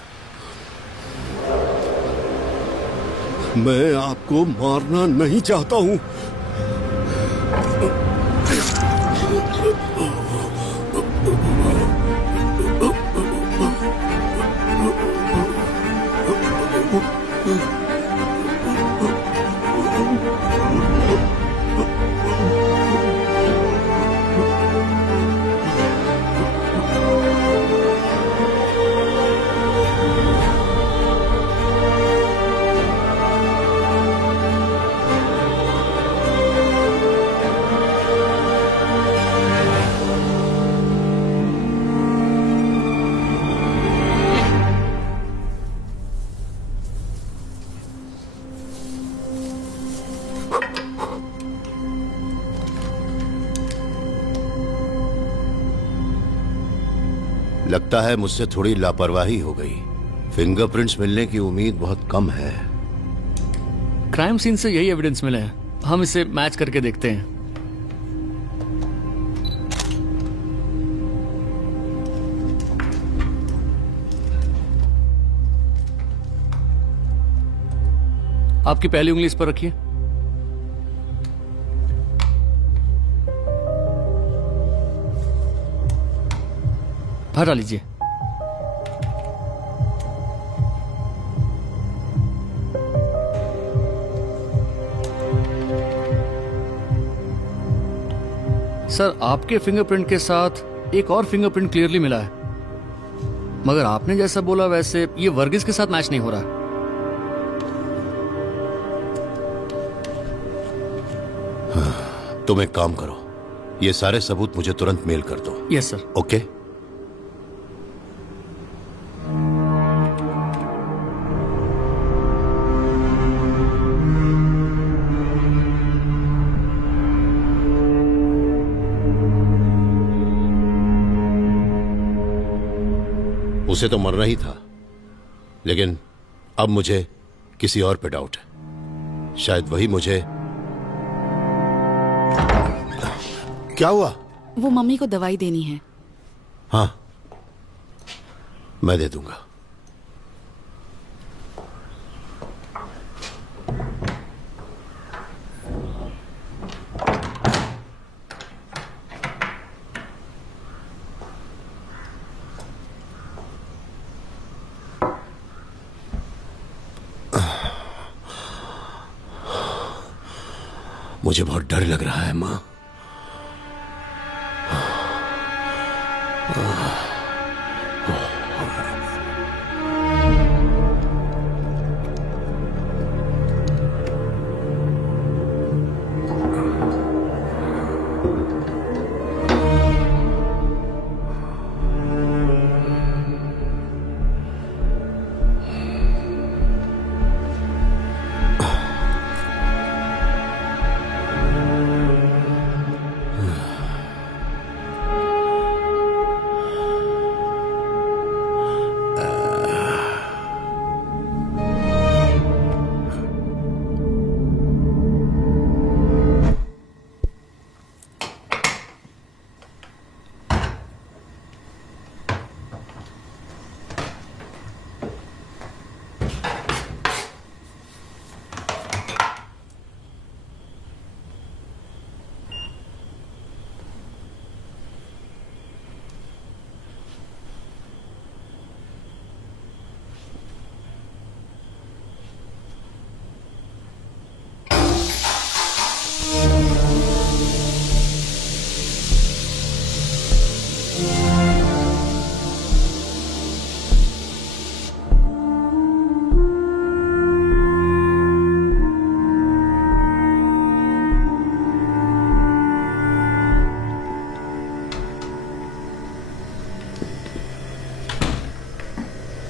मैं आपको मारना नहीं चाहता हूं। लगता है मुझसे थोड़ी लापरवाही हो गई। फिंगरप्रिंट्स मिलने की उम्मीद बहुत कम है। क्राइम सीन से यही एविडेंस मिले हैं, हम इसे मैच करके देखते हैं। आपकी पहली उंगली इस पर रखिए। हटा लीजिए। सर, आपके फिंगरप्रिंट के साथ एक और फिंगरप्रिंट क्लियरली मिला है, मगर आपने जैसा बोला वैसे ये वर्गीस के साथ मैच नहीं हो रहा। तुम एक काम करो, ये सारे सबूत मुझे तुरंत मेल कर दो। Yes sir. ओके। उसे तो मरना ही था, लेकिन अब मुझे किसी और पे डाउट है। शायद वही मुझे। क्या हुआ? वो मम्मी को दवाई देनी है। हाँ, मैं दे दूंगा। मुझे बहुत डर लग रहा है माँ।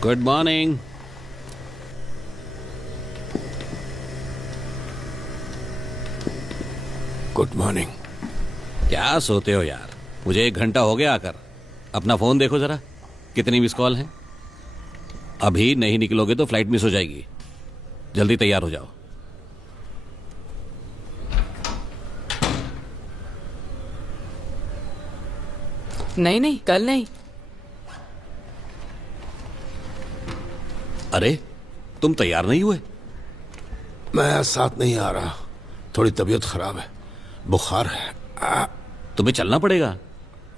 Good morning. Good morning. क्या सोते हो यार? मुझे 1 घंटा हो गया आकर। अपना फोन देखो जरा, कितनी मिस कॉल है। अभी नहीं निकलोगे तो फ्लाइट मिस हो जाएगी। जल्दी तैयार हो जाओ। नहीं नहीं, कल नहीं। अरे तुम तैयार नहीं हुए? मैं साथ नहीं आ रहा, थोड़ी तबीयत खराब है, बुखार है। तुम्हें चलना पड़ेगा,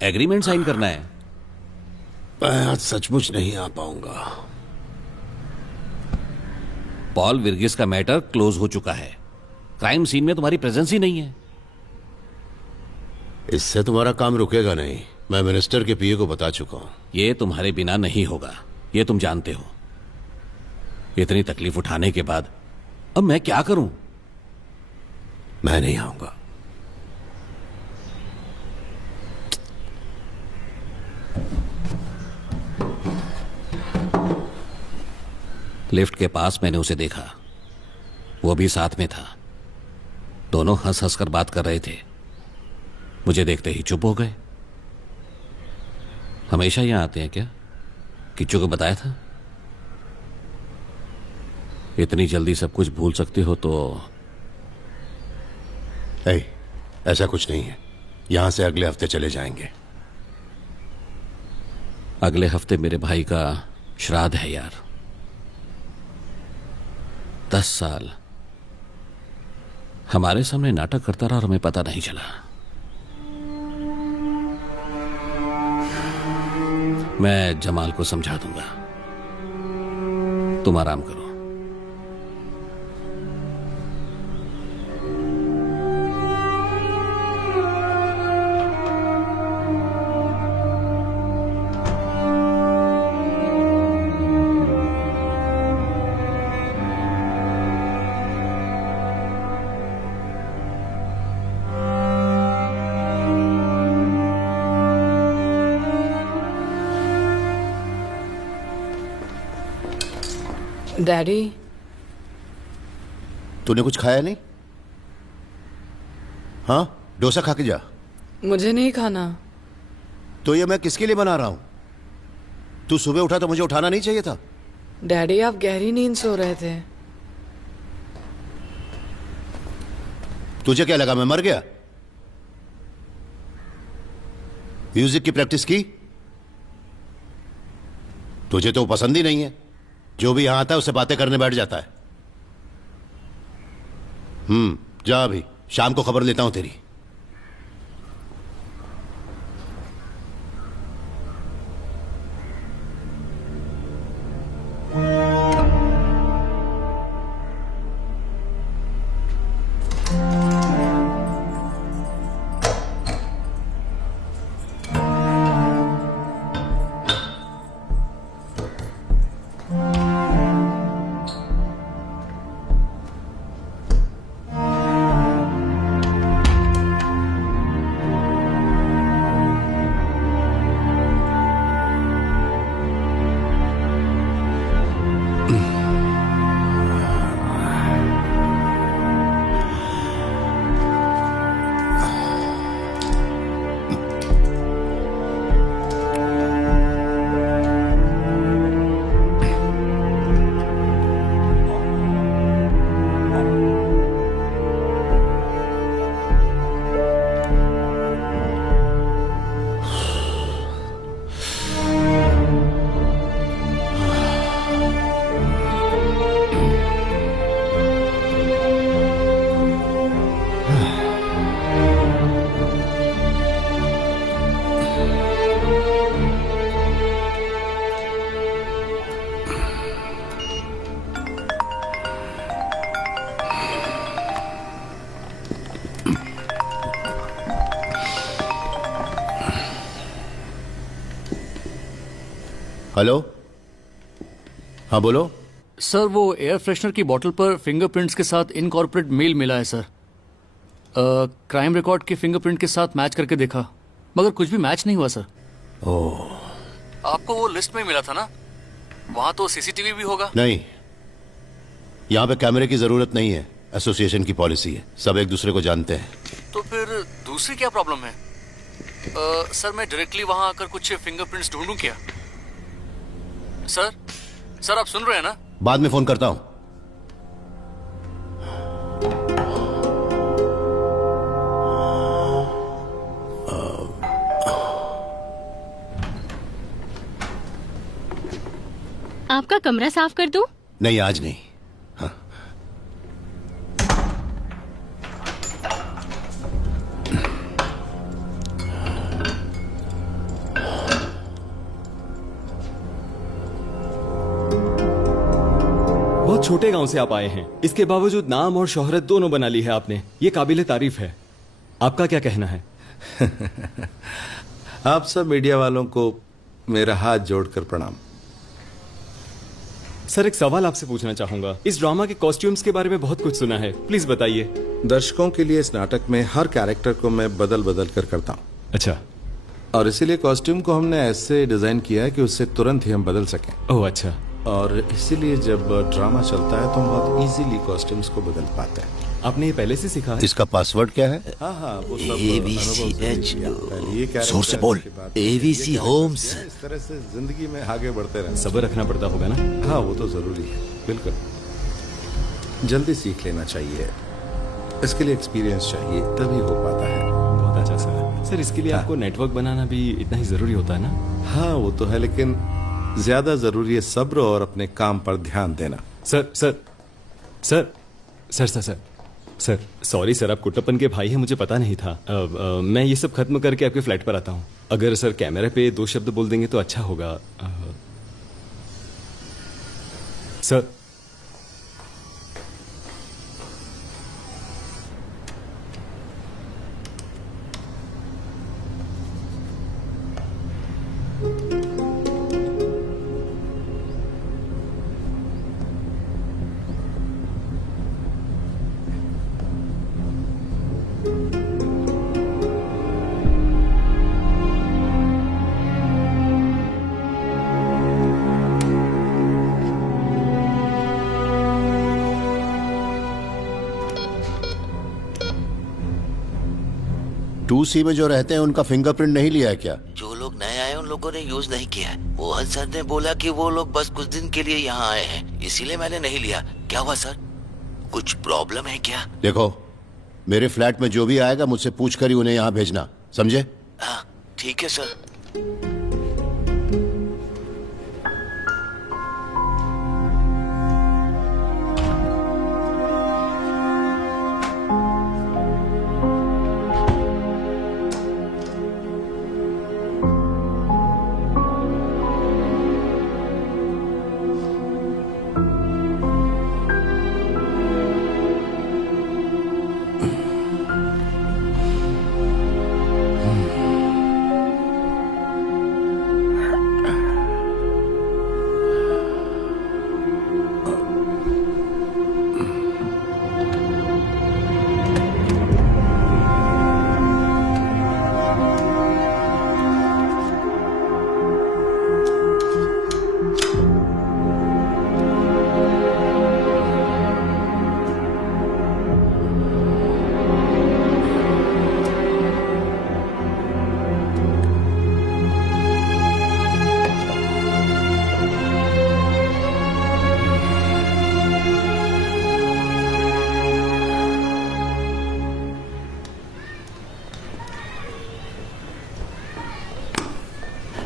एग्रीमेंट साइन करना है। मैं आज सचमुच नहीं आ पाऊंगा। पॉल विर्गिस का मैटर क्लोज हो चुका है। क्राइम सीन में तुम्हारी प्रेजेंस ही नहीं है। इससे तुम्हारा काम रुकेगा नहीं। मैं मिनिस्टर के पीए को बता चुका हूं। ये तुम्हारे बिना नहीं होगा, ये तुम जानते हो। इतनी तकलीफ उठाने के बाद अब मैं क्या करूं? मैं नहीं आऊंगा। लिफ्ट के पास मैंने उसे देखा, वो भी साथ में था। दोनों हंस हंस कर बात कर रहे थे। मुझे देखते ही चुप हो गए। हमेशा यहां आते हैं क्या? किच्चू को बताया था? इतनी जल्दी सब कुछ भूल सकते हो तो? ऐसा कुछ नहीं है। यहां से अगले हफ्ते चले जाएंगे। अगले हफ्ते मेरे भाई का श्राद्ध है यार। 10 साल हमारे सामने नाटक करता रहा और हमें पता नहीं चला। मैं जमाल को समझा दूंगा, तुम आराम करो। डैडी, तूने कुछ खाया नहीं? हाँ, डोसा खा के जा। मुझे नहीं खाना। तो ये मैं किसके लिए बना रहा हूं? तू सुबह उठा तो मुझे उठाना नहीं चाहिए था? डैडी, आप गहरी नींद सो रहे थे। तुझे क्या लगा मैं मर गया? म्यूजिक की प्रैक्टिस की? तुझे तो पसंद ही नहीं है। जो भी यहां आता है उससे बातें करने बैठ जाता है। जा अभी, शाम को खबर लेता हूं तेरी। हेलो, हाँ बोलो। सर, वो एयर फ्रेशनर की बोतल पर फिंगरप्रिंट्स के साथ इनकॉर्पोरेट मेल मिला है सर। क्राइम रिकॉर्ड के फिंगरप्रिंट के साथ मैच करके देखा, मगर कुछ भी मैच नहीं हुआ सर। ओह, आपको वो लिस्ट में मिला था ना? वहाँ तो सीसीटीवी भी होगा। नहीं, यहाँ पे कैमरे की जरूरत नहीं है। एसोसिएशन की पॉलिसी है, सब एक दूसरे को जानते हैं। तो फिर दूसरी क्या प्रॉब्लम है? सर मैं डायरेक्टली वहाँ आकर कुछ फिंगरप्रिंट्स ढूंढूं क्या? सर आप सुन रहे हैं ना? बाद में फोन करता हूँ। आपका कमरा साफ कर दूं? नहीं, आज नहीं। हाँ। बहुत छोटे गांव से आप आए हैं, इसके बावजूद नाम और शोहरत दोनों बना ली है आपने। ये काबिले तारीफ है। आपका क्या कहना है? आप सब मीडिया वालों को मेरा हाथ जोड़कर प्रणाम। सर एक सवाल आपसे पूछना चाहूंगा। इस ड्रामा के कॉस्ट्यूम्स के बारे में बहुत कुछ सुना है, प्लीज बताइए। दर्शकों के लिए इस नाटक में हर कैरेक्टर को मैं बदल बदल कर करता हूँ। अच्छा। और इसीलिए कॉस्ट्यूम को हमने ऐसे डिजाइन किया है कि उससे तुरंत ही हम बदल सकें। ओह अच्छा। और इसीलिए जब ड्रामा चलता है तो हम बहुत इजीली कॉस्ट्यूम्स को बदल पाते हैं। आपने ये पहले से सीखा है? इसका पासवर्ड क्या है? हाँ वो सब ABCH। जोर से बोल। ABC homes. इस तरह से जिंदगी में आगे बढ़ते रहना। सब्र रखना पड़ता होगा ना? हाँ वो तो जरूरी है, बिल्कुल। जल्दी सीख लेना चाहिए, इसके लिए एक्सपीरियंस चाहिए, तभी हो पाता है। बहुत अच्छा सर इसके लिए आपको नेटवर्क बनाना भी इतना ही जरूरी होता है ना? हाँ वो तो है, लेकिन ज्यादा जरूरी है सब्र और अपने काम पर ध्यान देना। सर सॉरी सर, आप कुट्टप्पन के भाई हैं, मुझे पता नहीं था। मैं ये सब खत्म करके आपके फ्लैट पर आता हूँ। अगर सर कैमरे पे 2 शब्द बोल देंगे तो अच्छा होगा। सर टू सी में जो रहते हैं उनका फिंगरप्रिंट नहीं लिया है क्या? जो लोग नए आए उन लोगों ने यूज नहीं किया है। मोहन सर ने बोला कि वो लोग बस कुछ दिन के लिए यहाँ आए हैं, इसीलिए मैंने नहीं लिया। क्या हुआ सर, कुछ प्रॉब्लम है क्या? देखो, मेरे फ्लैट में जो भी आएगा मुझसे पूछ कर ही उन्हें यहाँ भेजना, समझे? हाँ ठीक है सर।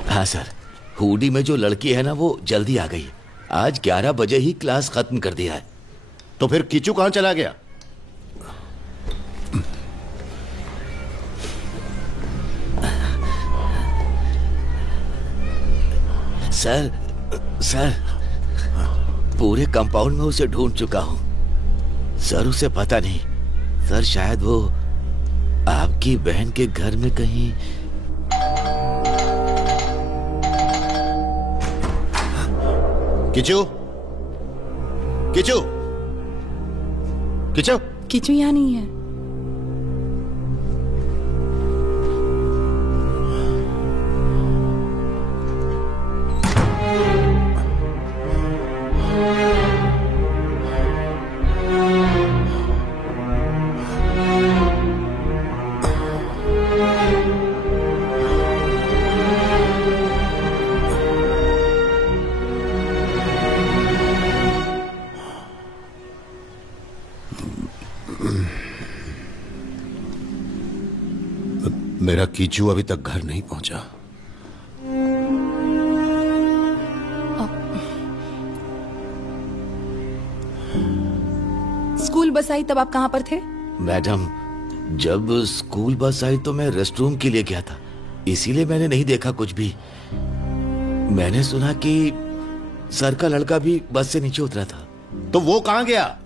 हाँ सर, हुडी में जो लड़की है ना वो जल्दी आ गई। आज 11 बजे ही क्लास खत्म कर दिया है। तो फिर किचू कहाँ चला गया? सर पूरे कंपाउंड में उसे ढूंढ चुका हूं सर, उसे पता नहीं। सर शायद वो आपकी बहन के घर में कहीं। किचू, किचू, किचू, किचू यहाँ नहीं है। मेरा कीचू अभी तक घर नहीं पहुंचा। स्कूल बस आई तब आप कहाँ पर थे? मैडम, जब स्कूल बस आई तो मैं रेस्टरूम के लिए गया था, इसीलिए मैंने नहीं देखा कुछ भी। मैंने सुना कि सर का लड़का भी बस से नीचे उतरा था। तो वो कहाँ गया?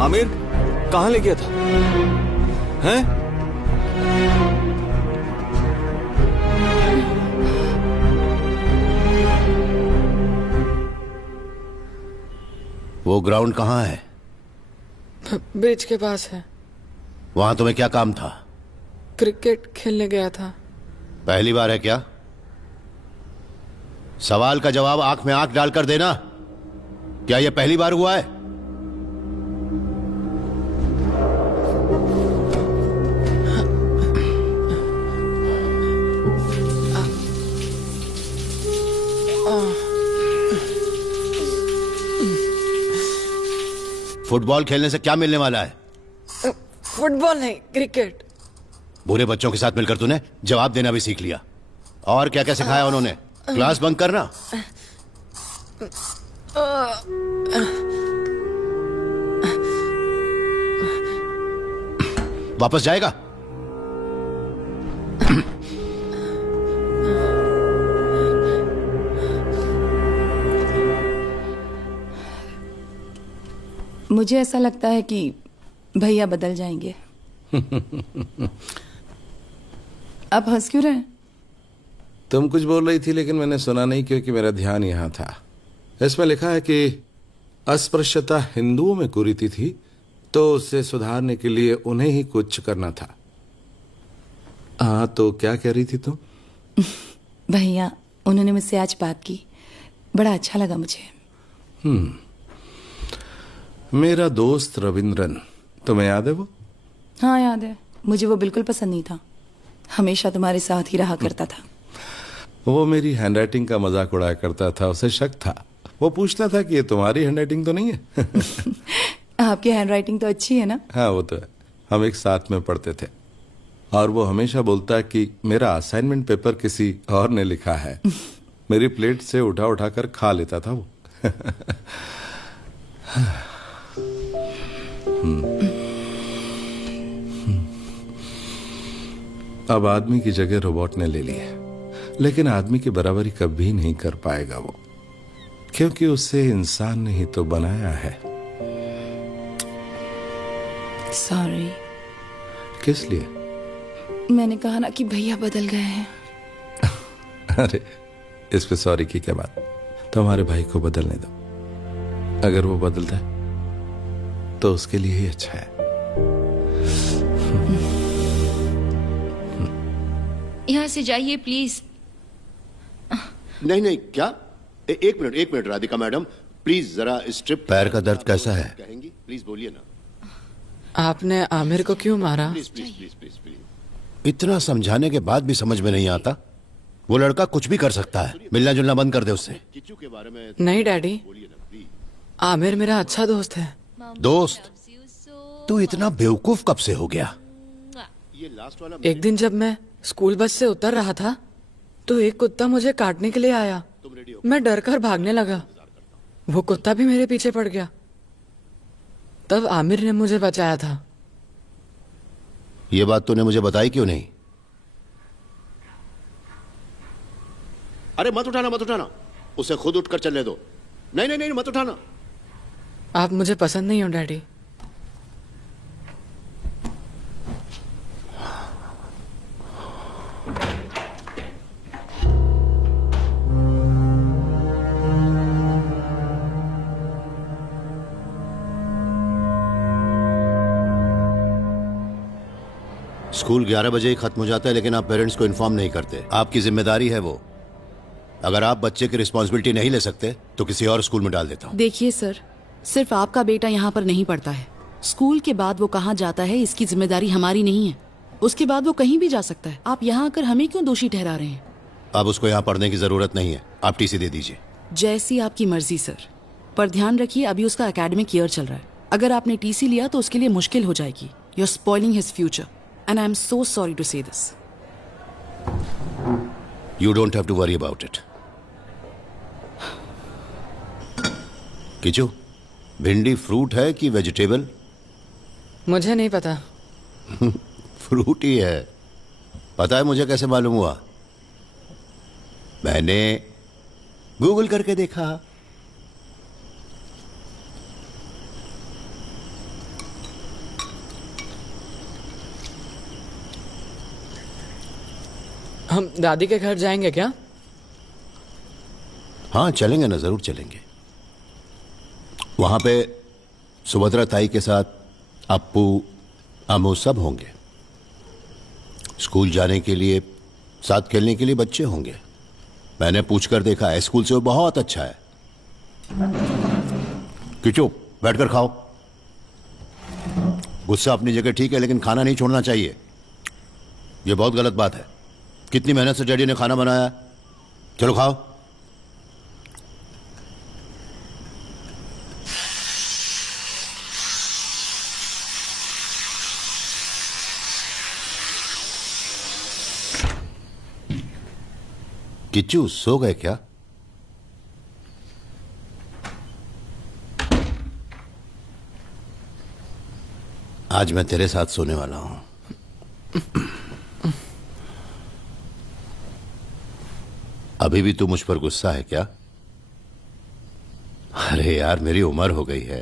आमिर कहाँ ले गया था? हैं? वो ग्राउंड कहाँ है? ब्रिज के पास है। वहां तुम्हें क्या काम था? क्रिकेट खेलने गया था। पहली बार है क्या? सवाल का जवाब आंख में आंख डालकर देना। क्या यह पहली बार हुआ है? फुटबॉल खेलने से क्या मिलने वाला है? फुटबॉल नहीं, क्रिकेट। बुरे बच्चों के साथ मिलकर तूने जवाब देना भी सीख लिया। और क्या क्या सिखाया उन्होंने? क्लास बंक करना? वापस जाएगा? मुझे ऐसा लगता है कि भैया बदल जाएंगे। आप हंस क्यों रहे हैं? तुम कुछ बोल रही थी लेकिन मैंने सुना नहीं क्योंकि मेरा ध्यान यहां था। इसमें लिखा है कि अस्पृश्यता हिंदुओं में कुरीति थी, तो उसे सुधारने के लिए उन्हें ही कुछ करना था। हाँ, तो क्या कह रही थी तुम? भैया, उन्होंने मुझसे आज बात की, बड़ा अच्छा लगा मुझे। मेरा दोस्त रविंद्रन, तुम्हें याद है वो? हाँ याद है। मुझे वो बिल्कुल पसंद नहीं था, हमेशा तुम्हारे साथ ही रहा करता था। वो मेरी हैंडराइटिंग का मजाक उड़ाया करता था, उसे शक था। वो पूछता था कि ये तुम्हारी हैंडराइटिंग तो नहीं है? आपकी हैंडराइटिंग तो अच्छी है ना? हाँ, वो तो है। हम एक साथ में पढ़ते थे और वो हमेशा बोलता कि मेरा असाइनमेंट पेपर किसी और ने लिखा है। मेरी प्लेट से उठा उठा कर खा लेता था वो। अब आदमी की जगह रोबोट ने ले ली है, लेकिन आदमी की बराबरी कभी नहीं कर पाएगा वो, क्योंकि उसे इंसान ने ही तो बनाया है। सॉरी। किस लिए? मैंने कहा ना कि भैया बदल गए हैं। अरे, इस पे सॉरी की क्या बात? तुम्हारे भाई को बदलने दो। अगर वो बदलता है तो उसके लिए ही अच्छा है। यहाँ से जाइए प्लीज। नहीं नहीं, क्या? एक मिनट राधिका मैडम, प्लीज जरा स्ट्रिप। पैर का दर्द कैसा है? कहेंगी? प्लीज बोलिए ना। आपने आमिर को क्यों मारा? Please please please please please. इतना समझाने के बाद भी समझ में नहीं आता। वो लड़का कुछ भी कर सकता है, मिलना जुलना बंद कर दे उससे। नहीं डैडी, आमिर मेरा अच्छा दोस्त है। दोस्त? तू इतना बेवकूफ कब से हो गया? एक दिन जब मैं स्कूल बस से उतर रहा था तो एक कुत्ता मुझे काटने के लिए आया। मैं डर कर भागने लगा, वो कुत्ता भी मेरे पीछे पड़ गया। तब आमिर ने मुझे बचाया था। ये बात तूने मुझे बताई क्यों नहीं? अरे मत उठाना, उसे खुद उठकर चलने दो। नहीं नहीं नहीं, मत उठाना। आप मुझे पसंद नहीं हो डैडी। स्कूल 11 बजे ही खत्म हो जाता है, लेकिन आप पेरेंट्स को इन्फॉर्म नहीं करते। आपकी जिम्मेदारी है वो। अगर आप बच्चे की रिस्पॉन्सिबिलिटी नहीं ले सकते तो किसी और स्कूल में डाल देता हूँ। देखिए सर, सिर्फ आपका बेटा यहाँ पर नहीं पढ़ता है। स्कूल के बाद वो कहाँ जाता है इसकी जिम्मेदारी हमारी नहीं है। उसके बाद वो कहीं भी जा सकता है। आप यहाँ आकर हमें क्यों दोषी ठहरा रहे हैं? अब उसको यहाँ पढ़ने की जरूरत नहीं है, आप टीसी दे दीजिए। जैसी आपकी मर्जी सर, पर ध्यान रखिए अभी उसका एकेडमिक ईयर चल रहा है। अगर आपने टीसी लिया तो उसके लिए मुश्किल हो जाएगी। You are spoiling his future and I am so sorry to say this. You don't have to worry about it. Kichu, भिंडी फ्रूट है कि वेजिटेबल? मुझे नहीं पता। फ्रूट ही है। पता है मुझे कैसे मालूम हुआ? मैंने गूगल करके देखा। हम दादी के घर जाएंगे क्या? हाँ चलेंगे ना, जरूर चलेंगे। वहां पे सुभद्रा ताई के साथ अप्पू अमू सब होंगे। स्कूल जाने के लिए, साथ खेलने के लिए बच्चे होंगे। मैंने पूछकर देखा है, स्कूल से वो बहुत अच्छा है। किचू, बैठकर खाओ। गुस्सा अपनी जगह ठीक है, लेकिन खाना नहीं छोड़ना चाहिए। ये बहुत गलत बात है। कितनी मेहनत से डैडी ने खाना बनाया। चलो खाओ। किच्चू, सो गए क्या? आज मैं तेरे साथ सोने वाला हूं। अभी भी तू मुझ पर गुस्सा है क्या? अरे यार, मेरी उम्र हो गई है।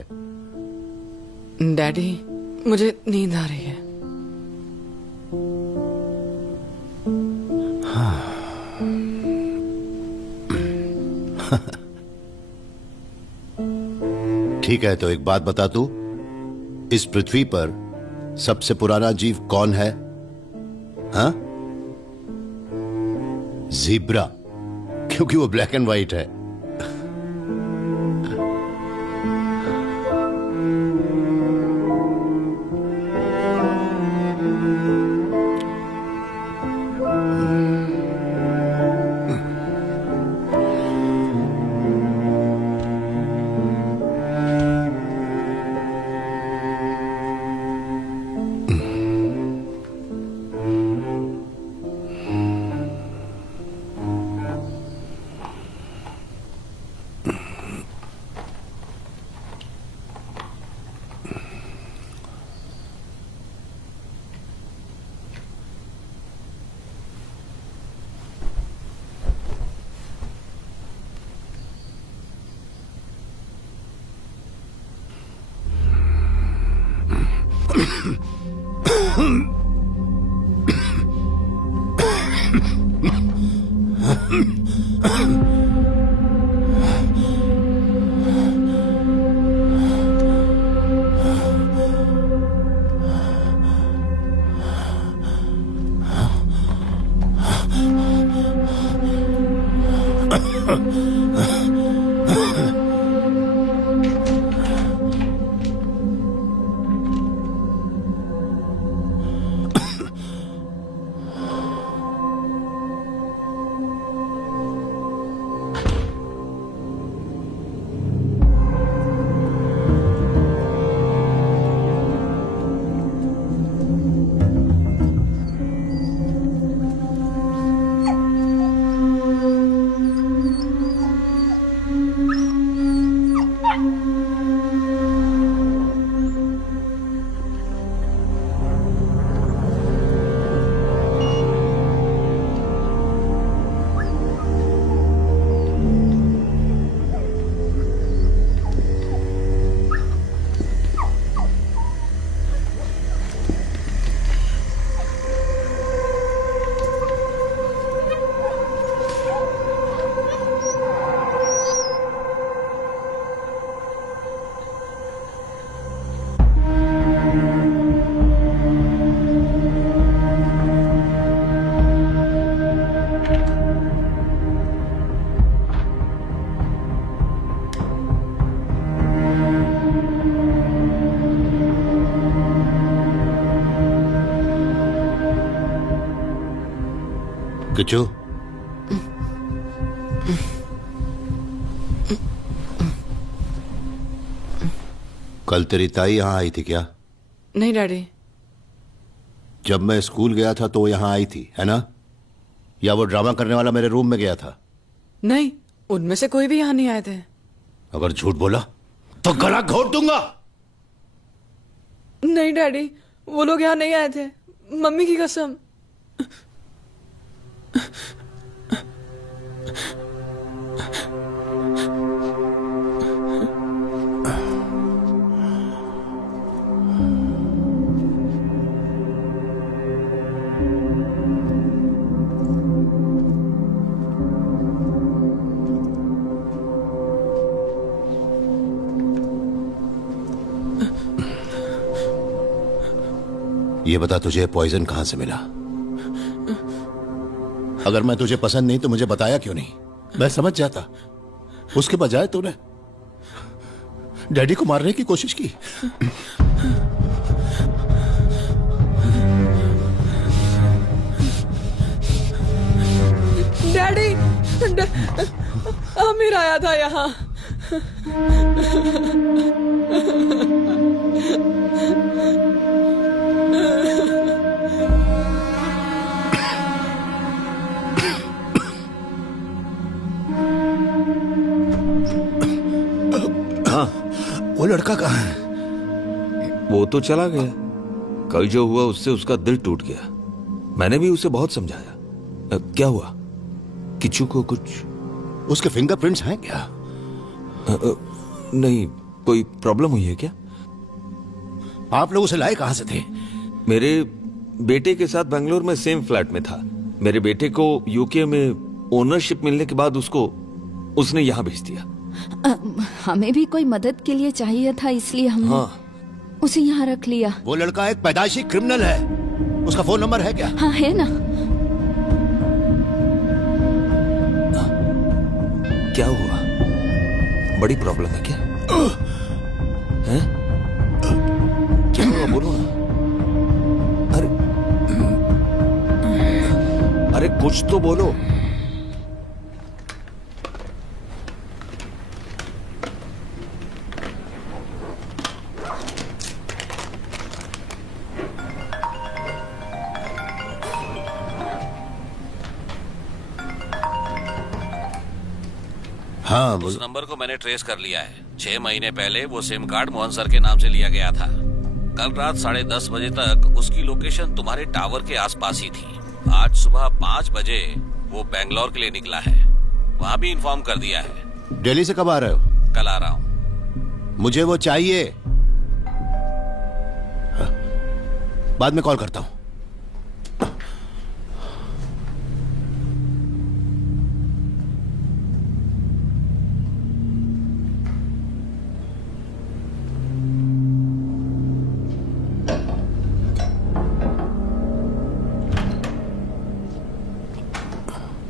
डैडी, मुझे नींद आ रही है। ठीक है, तो एक बात बता तू, इस पृथ्वी पर सबसे पुराना जीव कौन है? हाँ? ज़ीब्रा, क्योंकि वो ब्लैक एंड व्हाइट है। किच्चू, कल तेरी ताई यहां आई थी क्या? नहीं डैडी। जब मैं स्कूल गया था तो वो यहां आई थी, है ना? या वो ड्रामा करने वाला मेरे रूम में गया था? नहीं, उनमें से कोई भी यहाँ नहीं आए थे। अगर झूठ बोला तो गला घोट दूंगा। नहीं डैडी, वो लोग यहाँ नहीं आए थे, मम्मी की कसम। ये बता, तुझे पॉइजन कहां से मिला? अगर मैं तुझे पसंद नहीं तो मुझे बताया क्यों नहीं? मैं समझ जाता। उसके बजाय तूने डैडी को मारने की कोशिश की। डैडी, आमिर आया था यहाँ। हाँ, वो लड़का कहाँ है? वो तो चला गया। कल जो हुआ उससे उसका दिल टूट गया। मैंने भी उसे बहुत समझाया। क्या हुआ? किच्चू को कुछ? उसके फिंगरप्रिंट्स हैं क्या? नहीं, कोई प्रॉब्लम हुई है क्या? आप लोग उसे लाए कहां से थे? मेरे बेटे के साथ बेंगलोर में सेम फ्लैट में था। मेरे बेटे को यूके में ओनरशिप मिलने के बाद उसने यहाँ भेज दिया। हमें भी कोई मदद के लिए चाहिए था, इसलिए हमने उसे यहाँ रख लिया। वो लड़का एक पैदाइशी क्रिमिनल है। उसका फोन नंबर है क्या? हाँ है ना। क्या हुआ? बड़ी प्रॉब्लम है क्या? हैं? क्या हुआ, बोलो ना। अरे कुछ तो बोलो। हाँ, उस नंबर को मैंने ट्रेस कर लिया है। 6 महीने पहले वो सिम कार्ड मोहन सर के नाम से लिया गया था। कल रात 10:30 बजे तक उसकी लोकेशन तुम्हारे टावर के आसपास ही थी। आज सुबह 5 बजे वो बेंगलोर के लिए निकला है। वहां भी इन्फॉर्म कर दिया है। दिल्ली से कब आ रहे हो? कल आ रहा हूँ। मुझे वो चाहिए। बाद में कॉल करता हूं।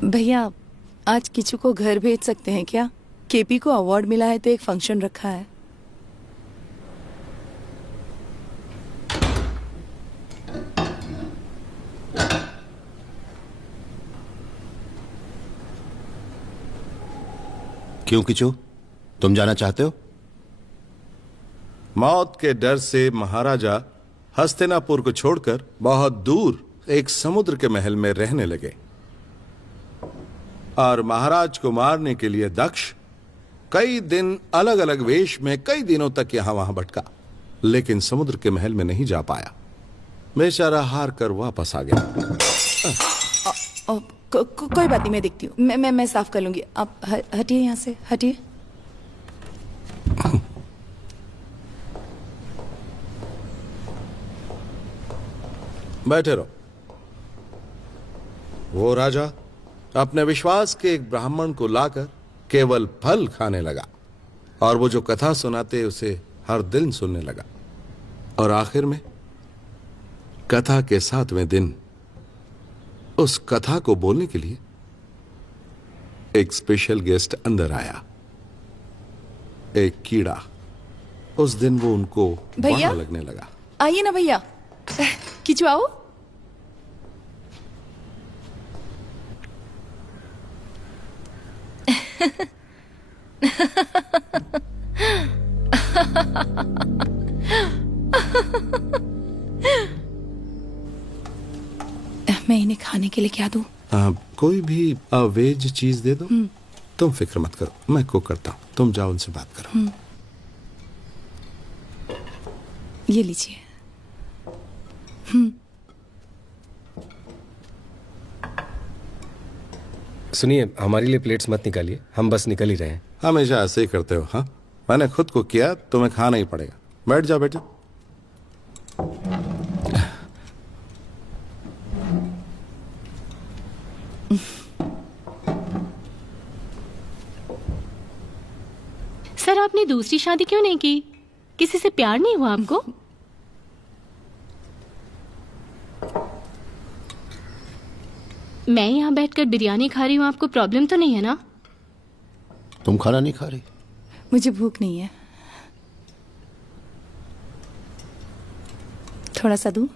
भैया, आज किचू को घर भेज सकते हैं क्या? केपी को अवार्ड मिला है तो एक फंक्शन रखा है। क्यों किचू, तुम जाना चाहते हो? मौत के डर से महाराजा हस्तिनापुर को छोड़कर बहुत दूर एक समुद्र के महल में रहने लगे और महाराज को मारने के लिए दक्ष कई दिन अलग अलग वेश में कई दिनों तक यहां वहां भटका, लेकिन समुद्र के महल में नहीं जा पाया। बेचारा हार कर वापस आ गया। कोई बात नहीं, मैं देखती हूँ। मैं साफ कर लूंगी। आप हटिए यहाँ से, हटिए। बैठे रहो। वो राजा अपने विश्वास के एक ब्राह्मण को लाकर केवल फल खाने लगा और वो जो कथा सुनाते उसे हर दिन सुनने लगा। और आखिर में कथा के 7वें दिन उस कथा को बोलने के लिए एक स्पेशल गेस्ट अंदर आया, एक कीड़ा। उस दिन वो उनको भैया बाण लगने लगा। आइए ना भैया, किचू आओ। मैं इन्हें खाने के लिए क्या दूं? कोई भी वेज चीज दे दो। तुम फिक्र मत करो, मैं कुक करता हूँ, तुम जाओ उनसे बात करो। ये लीजिए। सुनिए, हमारे लिए प्लेट्स मत निकालिए, हम बस निकल ही रहे हैं। हमेशा ऐसे ही करते हो। हाँ, मैंने खुद कुक किया, तुम्हें खाना ही पड़ेगा। बैठ जाओ बेटा। सर, आपने दूसरी शादी क्यों नहीं की? किसी से प्यार नहीं हुआ आपको? मैं यहाँ बैठकर बिरयानी खा रही हूँ, आपको प्रॉब्लम तो नहीं है ना? तुम खाना नहीं खा रही? मुझे भूख नहीं है। थोड़ा सा दूं?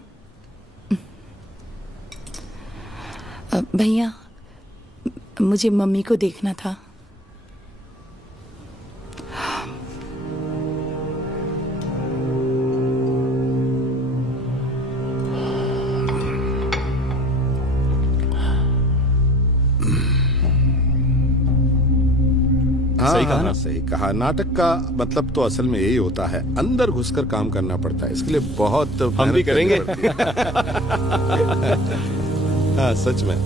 भैया, मुझे मम्मी को देखना था। सही कहा ना? सही कहा। नाटक का मतलब तो असल में यही होता है, अंदर घुसकर काम करना पड़ता है। इसके लिए बहुत हम भी करेंगे। हाँ, सच में।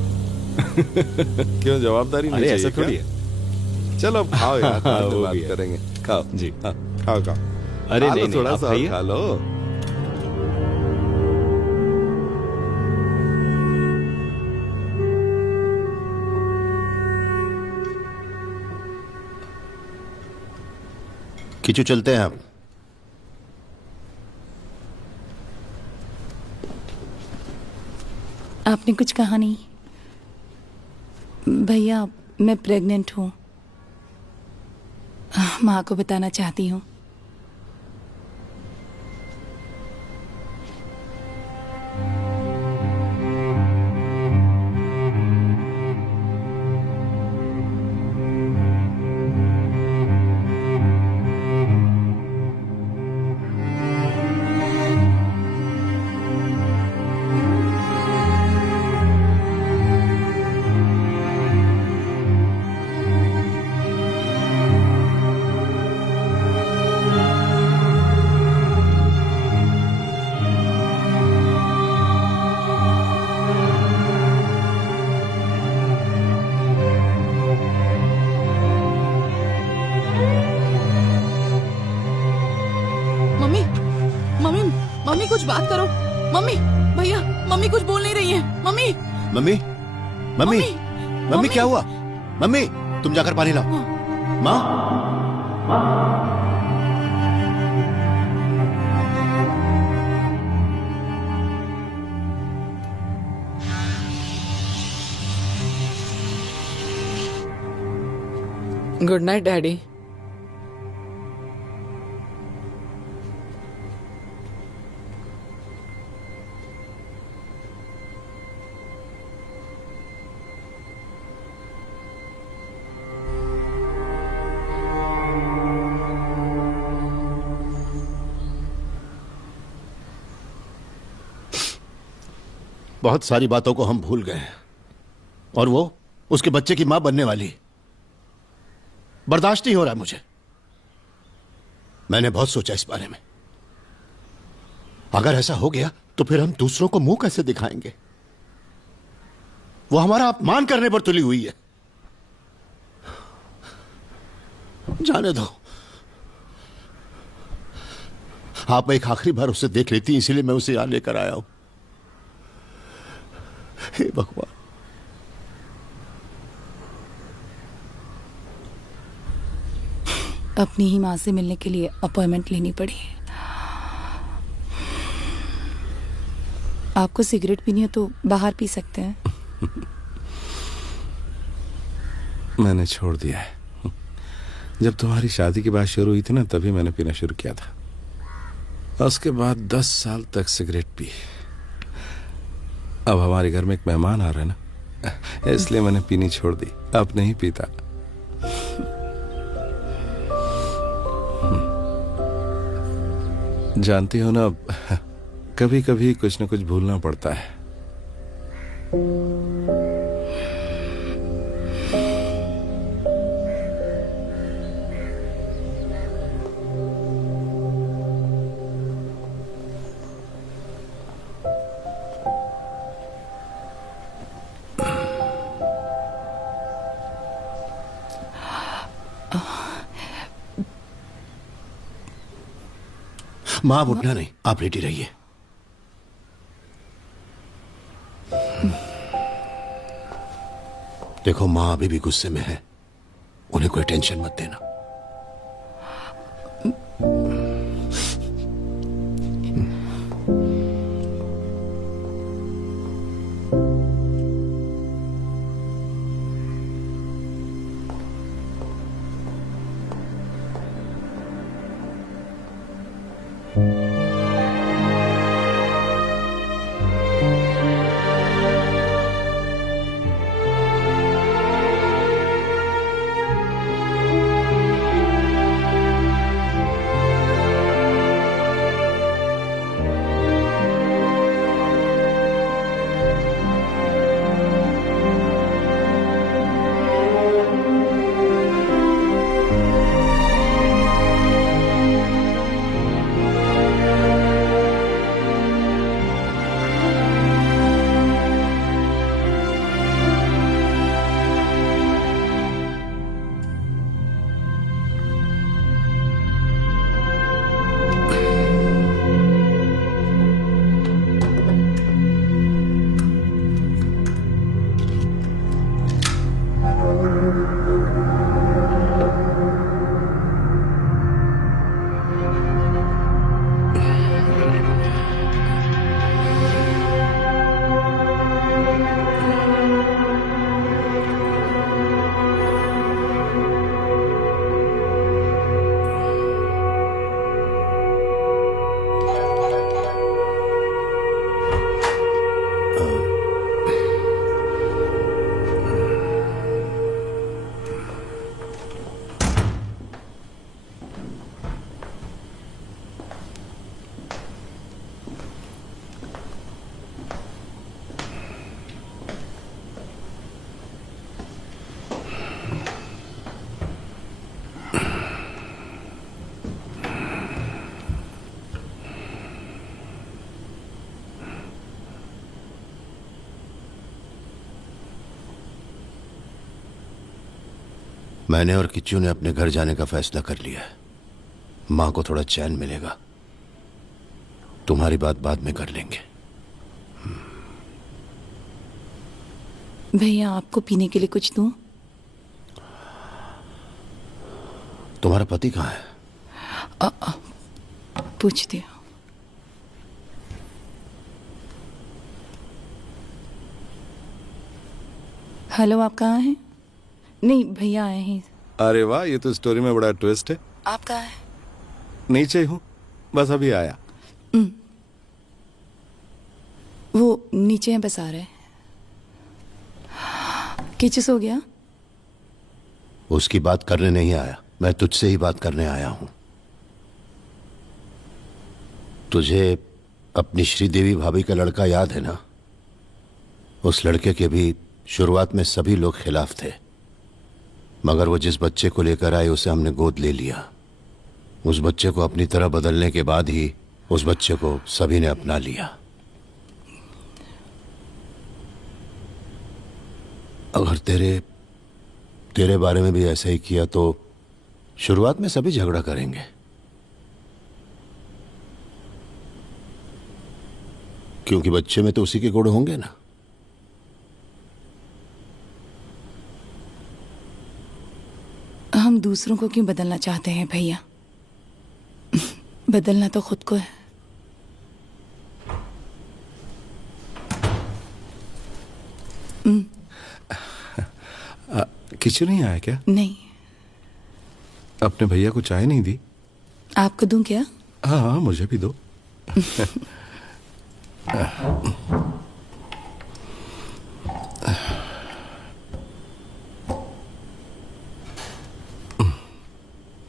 क्यों, जवाबदारी नहीं चाहिए? ऐसा थोड़ी है। चलो अब खाओ यार, बाद में वो बात भी है। करेंगे। खाओ जी। हाँ, खाओ खाओ। अरे खा लो, नहीं, थोड़ा आप सा और खाइए। खा लो। किचू, चलते हैं हम। आपने कुछ कहा नहीं। भैया, मैं प्रेग्नेंट हूँ। माँ को बताना चाहती हूँ। मम्मी, मम्मी, मम्मी कुछ बात करो। मम्मी, भैया, मम्मी कुछ बोल नहीं रही है। मम्मी, मम्मी, मम्मी, मम्मी, क्या हुआ? मम्मी, तुम जाकर पानी लाओ। माँ, गुड नाइट डैडी। बहुत सारी बातों को हम भूल गए हैं, और वो उसके बच्चे की मां बनने वाली। बर्दाश्त नहीं हो रहा मुझे। मैंने बहुत सोचा इस बारे में। अगर ऐसा हो गया तो फिर हम दूसरों को मुंह कैसे दिखाएंगे? वो हमारा अपमान करने पर तुली हुई है। जाने दो। आप एक आखिरी बार उसे देख लेती, इसीलिए मैं उसे यहां लेकर आया हूं। हे भगवान। अपनी ही माँ से मिलने के लिए अपॉइंटमेंट लेनी पड़ी। आपको सिगरेट पीनी हो तो बाहर पी सकते हैं। मैंने छोड़ दिया है। जब तुम्हारी शादी की बात शुरू हुई थी ना, तभी मैंने पीना शुरू किया था। उसके बाद 10 साल तक सिगरेट पी। अब हमारे घर में एक मेहमान आ रहा है ना, इसलिए मैंने पीनी छोड़ दी। अब नहीं पीता। जानती हो ना, कभी कभी कुछ न कुछ भूलना पड़ता है। माँ आप उठना नहीं, आप रेडी रहिए। देखो माँ अभी भी गुस्से में है, उन्हें कोई टेंशन मत देना। मैंने और किच्चू ने अपने घर जाने का फैसला कर लिया है। माँ को थोड़ा चैन मिलेगा। तुम्हारी बात बाद में कर लेंगे। भैया आपको पीने के लिए कुछ दूं? तुम्हारा पति कहाँ है? पूछती हूँ। हेलो आप कहाँ हैं? नहीं भैया आए हैं। अरे वाह, ये तो स्टोरी में बड़ा ट्विस्ट है। आप कहाँ हैं? नीचे ही हूँ, बस अभी आया। वो नीचे हैं, बस आ रहे हैं। किचु सो गया? उसकी बात करने नहीं आया, मैं तुझसे ही बात करने आया हूं। तुझे अपनी श्रीदेवी भाभी का लड़का याद है ना? उस लड़के के भी शुरुआत में सभी लोग खिलाफ थे, मगर वो जिस बच्चे को लेकर आए उसे हमने गोद ले लिया। उस बच्चे को अपनी तरह बदलने के बाद ही उस बच्चे को सभी ने अपना लिया। अगर तेरे बारे में भी ऐसा ही किया तो शुरुआत में सभी झगड़ा करेंगे, क्योंकि बच्चे में तो उसी के गुण होंगे ना। हम दूसरों को क्यों बदलना चाहते हैं भैया? बदलना तो खुद को है। किचु नहीं आया क्या? नहीं। अपने भैया को चाय नहीं दी? आपको दूं क्या? हाँ हाँ, मुझे भी दो।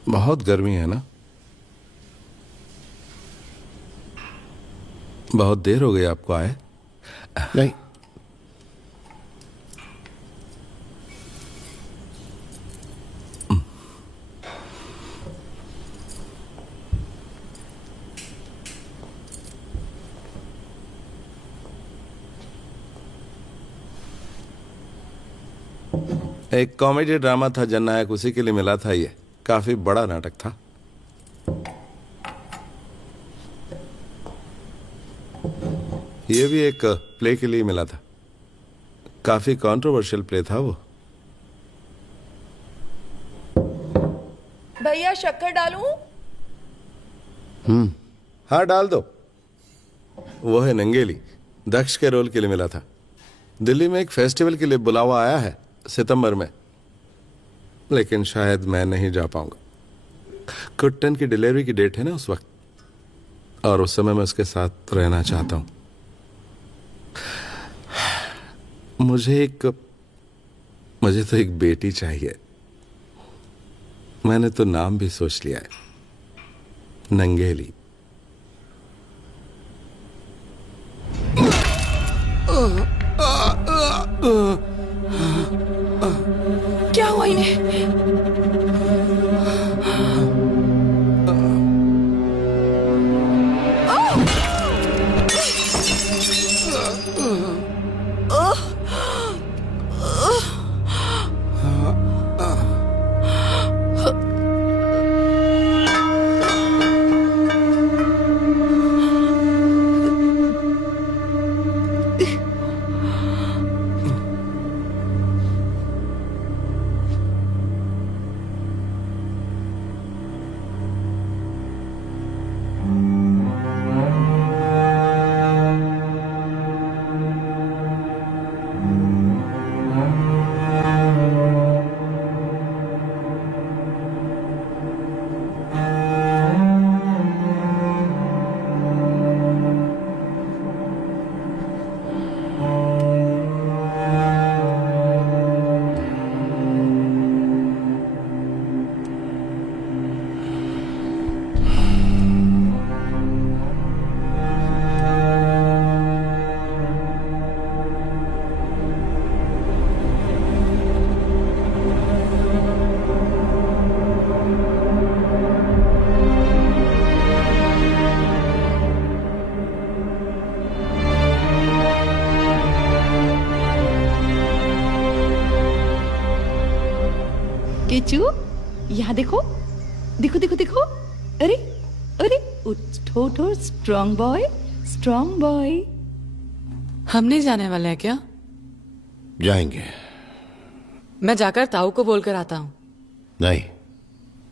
बहुत गर्मी है ना? बहुत देर हो गई आपको आए? नहीं। एक कॉमेडी ड्रामा था जननायक, उसी के लिए मिला था। ये काफी बड़ा नाटक था। ये भी एक प्ले के लिए मिला था। काफी कंट्रोवर्शियल प्ले था वो। भैया शक्कर डालूं? हाँ डाल दो। वो है नंगेली, दक्ष के रोल के लिए मिला था। दिल्ली में एक फेस्टिवल के लिए बुलावा आया है सितंबर में, लेकिन शायद मैं नहीं जा पाऊंगा। कुट्टन की डिलीवरी की डेट है ना उस वक्त, और उस समय मैं उसके साथ रहना चाहता हूं। मुझे तो एक बेटी चाहिए। मैंने तो नाम भी सोच लिया है, नंगेली। क्या हुआ इन्हें? किचू, यहाँ देखो, देखो देखो देखो। अरे अरे, उठो उठो, स्ट्रॉन्ग बॉय, स्ट्रॉन्ग बॉय। हम नहीं जाने वाले हैं क्या? जाएंगे। मैं जाकर ताऊ को बोलकर आता हूँ। नहीं,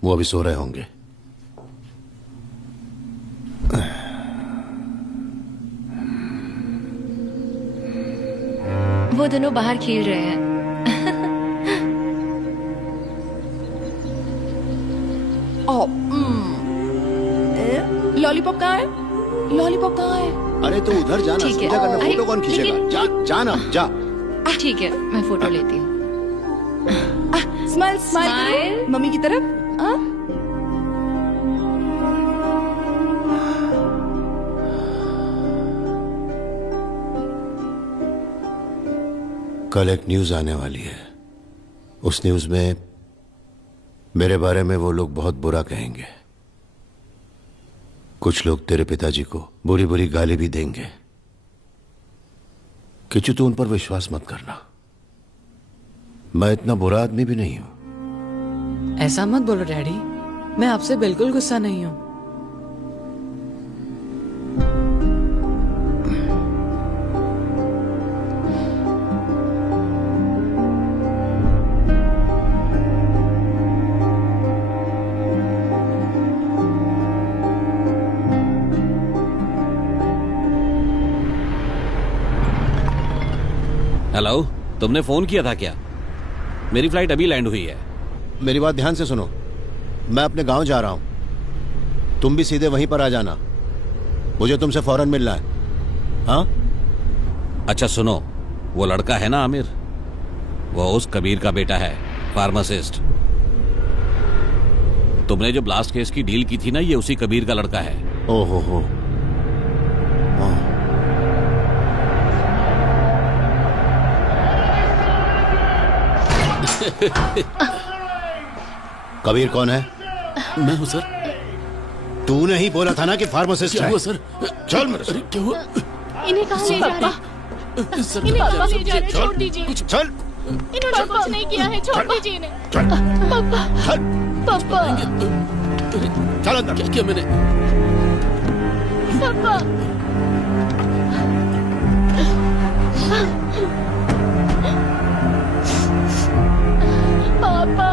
वो अभी सो रहे होंगे। वो दोनों बाहर खेल रहे हैं। लॉलीपॉप कहाँ है? लॉलीपॉप कहाँ है? अरे तो उधर जाना, ठीक है। समझा करना, फोटो कौन लेकिन- खींचेगा? जा ना, जा। ठीक है, मैं फोटो लेती हूँ। स्माइल स्माइल मम्मी की तरफ। कल एक न्यूज आने वाली है। उस न्यूज में मेरे बारे में वो लोग बहुत बुरा कहेंगे। कुछ लोग तेरे पिताजी को बुरी बुरी गाली भी देंगे। किचू, तू उन पर विश्वास मत करना। मैं इतना बुरा आदमी भी नहीं हूं। ऐसा मत बोलो डैडी, मैं आपसे बिल्कुल गुस्सा नहीं हूँ। हेलो, तुमने फोन किया था क्या? मेरी फ्लाइट अभी लैंड हुई है। मेरी बात ध्यान से सुनो। मैं अपने गांव जा रहा हूं, तुम भी सीधे वहीं पर आ जाना। मुझे तुमसे फौरन मिलना है। हाँ? अच्छा सुनो, वो लड़का है ना आमिर, वो उस कबीर का बेटा है, फार्मासिस्ट। तुमने जो ब्लास्ट केस की डील की थी ना, ये उसी कबीर का लड़का है। ओहो हो। हाँ। कबीर कौन है? मैं हूँ सर। तूने ही बोला था ना कि फार्मासिस्ट क्या है। हुआ सर? चल मेरे साथ। क्या हुआ? इन्हें कहाँ ले जा रहे हैं? इन्हें कहाँ ले जा रहे हैं? छोड़ दीजिए। चल। इन्होंने कुछ नहीं किया है, छोड़ दीजिए इन्हें। पापा, पापा, चल अंदर। क्या किया मैंने? पापा, पापा।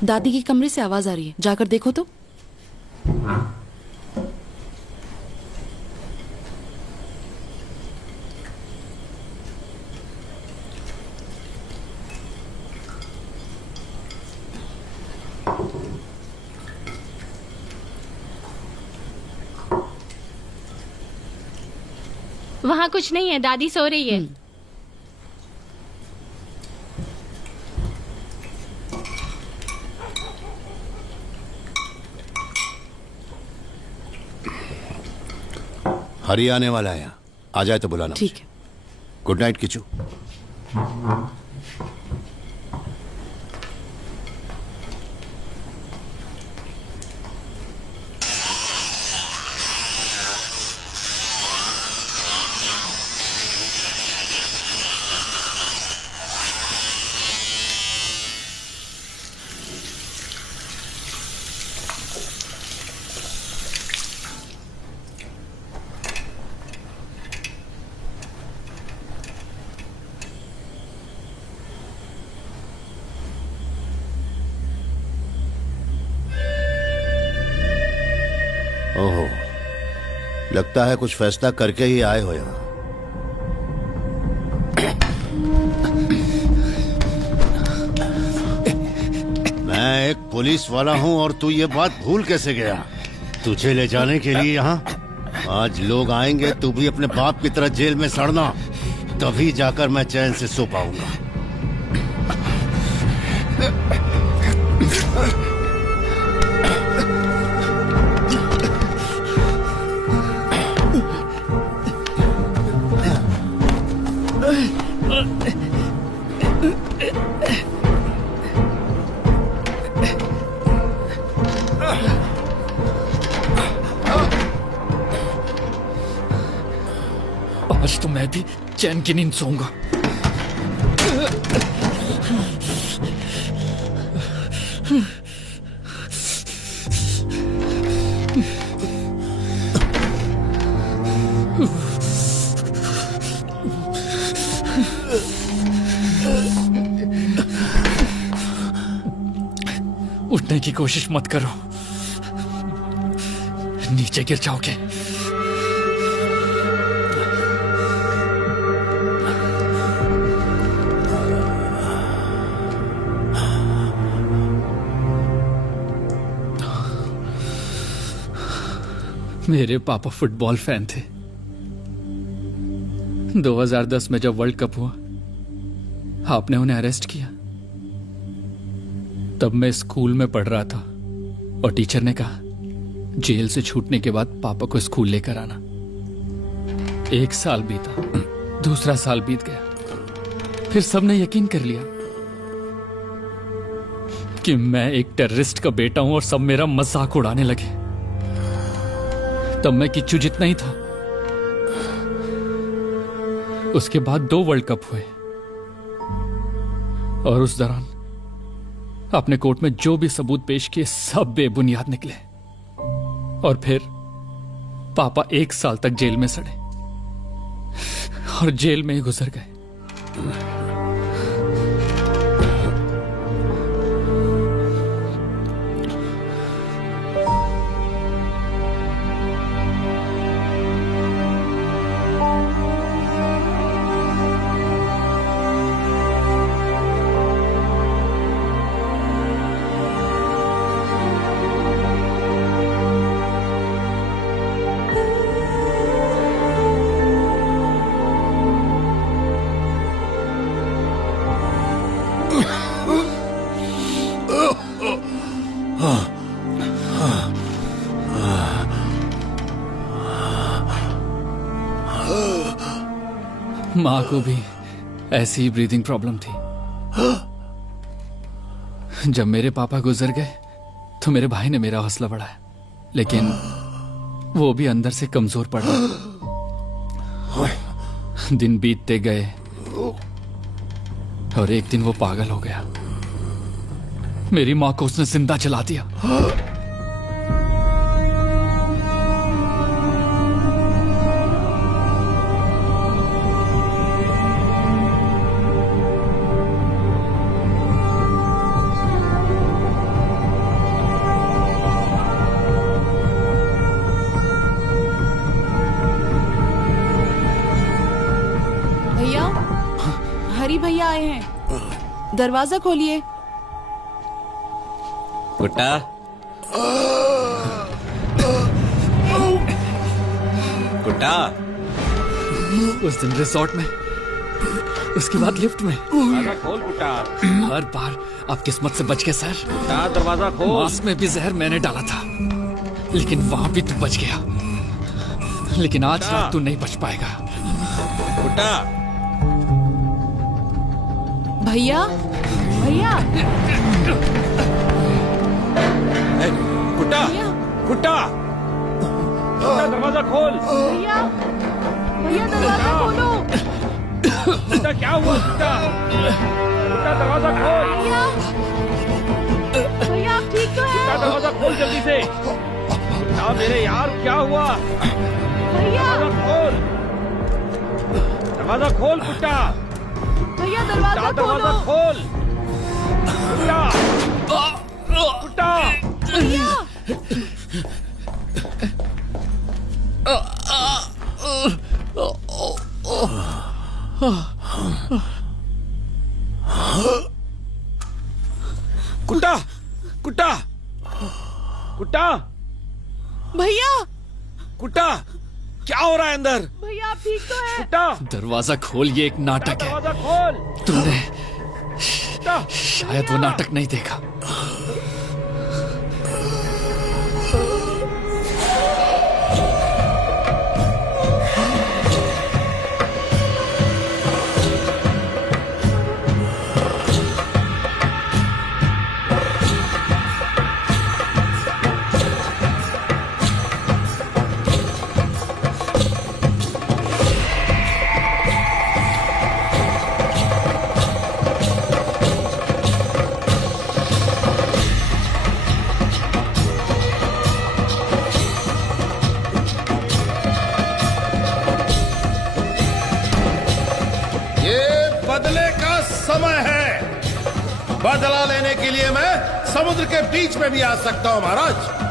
दादी के कमरे से आवाज आ रही है, जाकर देखो तो। वहाँ कुछ नहीं है, दादी सो रही है। हरी आने वाला है यहाँ, आ जाए तो बुलाना। ठीक है। Good night Kishu. ओहो, लगता है कुछ फैसला करके ही आए हो यहाँ। मैं एक पुलिस वाला हूँ और तू ये बात भूल कैसे गया? तुझे ले जाने के लिए यहाँ आज लोग आएंगे, तू भी अपने बाप की तरह जेल में सड़ना, तभी जाकर मैं चैन से सो पाऊंगा। आज तो मैं भी चैन की नींद सोऊंगा। उठने की कोशिश मत करो, नीचे गिर जाओगे। मेरे पापा फुटबॉल फैन थे। 2010 में जब वर्ल्ड कप हुआ, आपने उन्हें अरेस्ट किया। तब मैं स्कूल में पढ़ रहा था और टीचर ने कहा जेल से छूटने के बाद पापा को स्कूल लेकर आना। 1 साल बीता, दूसरा साल बीत गया, फिर सबने यकीन कर लिया कि मैं एक टेररिस्ट का बेटा हूं और सब मेरा मजाक उड़ाने लगे। तब मैं किच्चू जितना ही था। उसके बाद 2 वर्ल्ड कप हुए और उस दौरान अपने कोर्ट में जो भी सबूत पेश किए सब बेबुनियाद निकले और फिर पापा 1 साल तक जेल में सड़े और जेल में ही गुजर गए। माँ को भी ऐसी ही ब्रीदिंग प्रॉब्लम थी। जब मेरे पापा गुजर गए तो मेरे भाई ने मेरा हौसला बढ़ाया, लेकिन वो भी अंदर से कमजोर पड़ गया। दिन बीतते गए और एक दिन वो पागल हो गया। मेरी माँ को उसने जिंदा जला दिया। भैया, हरी भैया आए हैं, दरवाजा खोलिए। कुट्टा, कुट्टा। उस दिन रिसोर्ट में, उसके बाद लिफ्ट में। दरवाजा खोल कुट्टा। हर बार आप किस्मत से बच गए सर। कुट्टा, दरवाजा खोल। मांस में भी जहर मैंने डाला था, लेकिन वहां भी तू बच गया। लेकिन आज रात तू नहीं बच पाएगा। कुट्टा। भैया, भैया, कुट्टा, कुट्टा, कुट्टा, दरवाजा खोल। भैया, भैया दरवाजा खोलो। कुट्टा, क्या हुआ कुट्टा? कुट्टा, दरवाजा खोल। भैया, भैया आप ठीक तो हैं? कुट्टा, दरवाजा खोल जल्दी से। कुट्टा मेरे यार, क्या हुआ? भैया, दरवाजा खोल। दरवाजा खोल कुट्टा। भैया दरवाजा दरवाजा खोल। कुट्टा, कुट्टा। भैया, कुट्टा, कुट्टा, कुट्टा, भैया, कुट्टा, क्या हो रहा है अंदर? भैया आप ठीक तो हैं? कुट्टा, दरवाजा खोल, ये एक नाटक है। दरवाजा खोल। तूने कुट्टा, शायद वो नाटक नहीं देखा। बदले का समय है। बदला लेने के लिए मैं समुद्र के बीच में भी आ सकता हूं महाराज।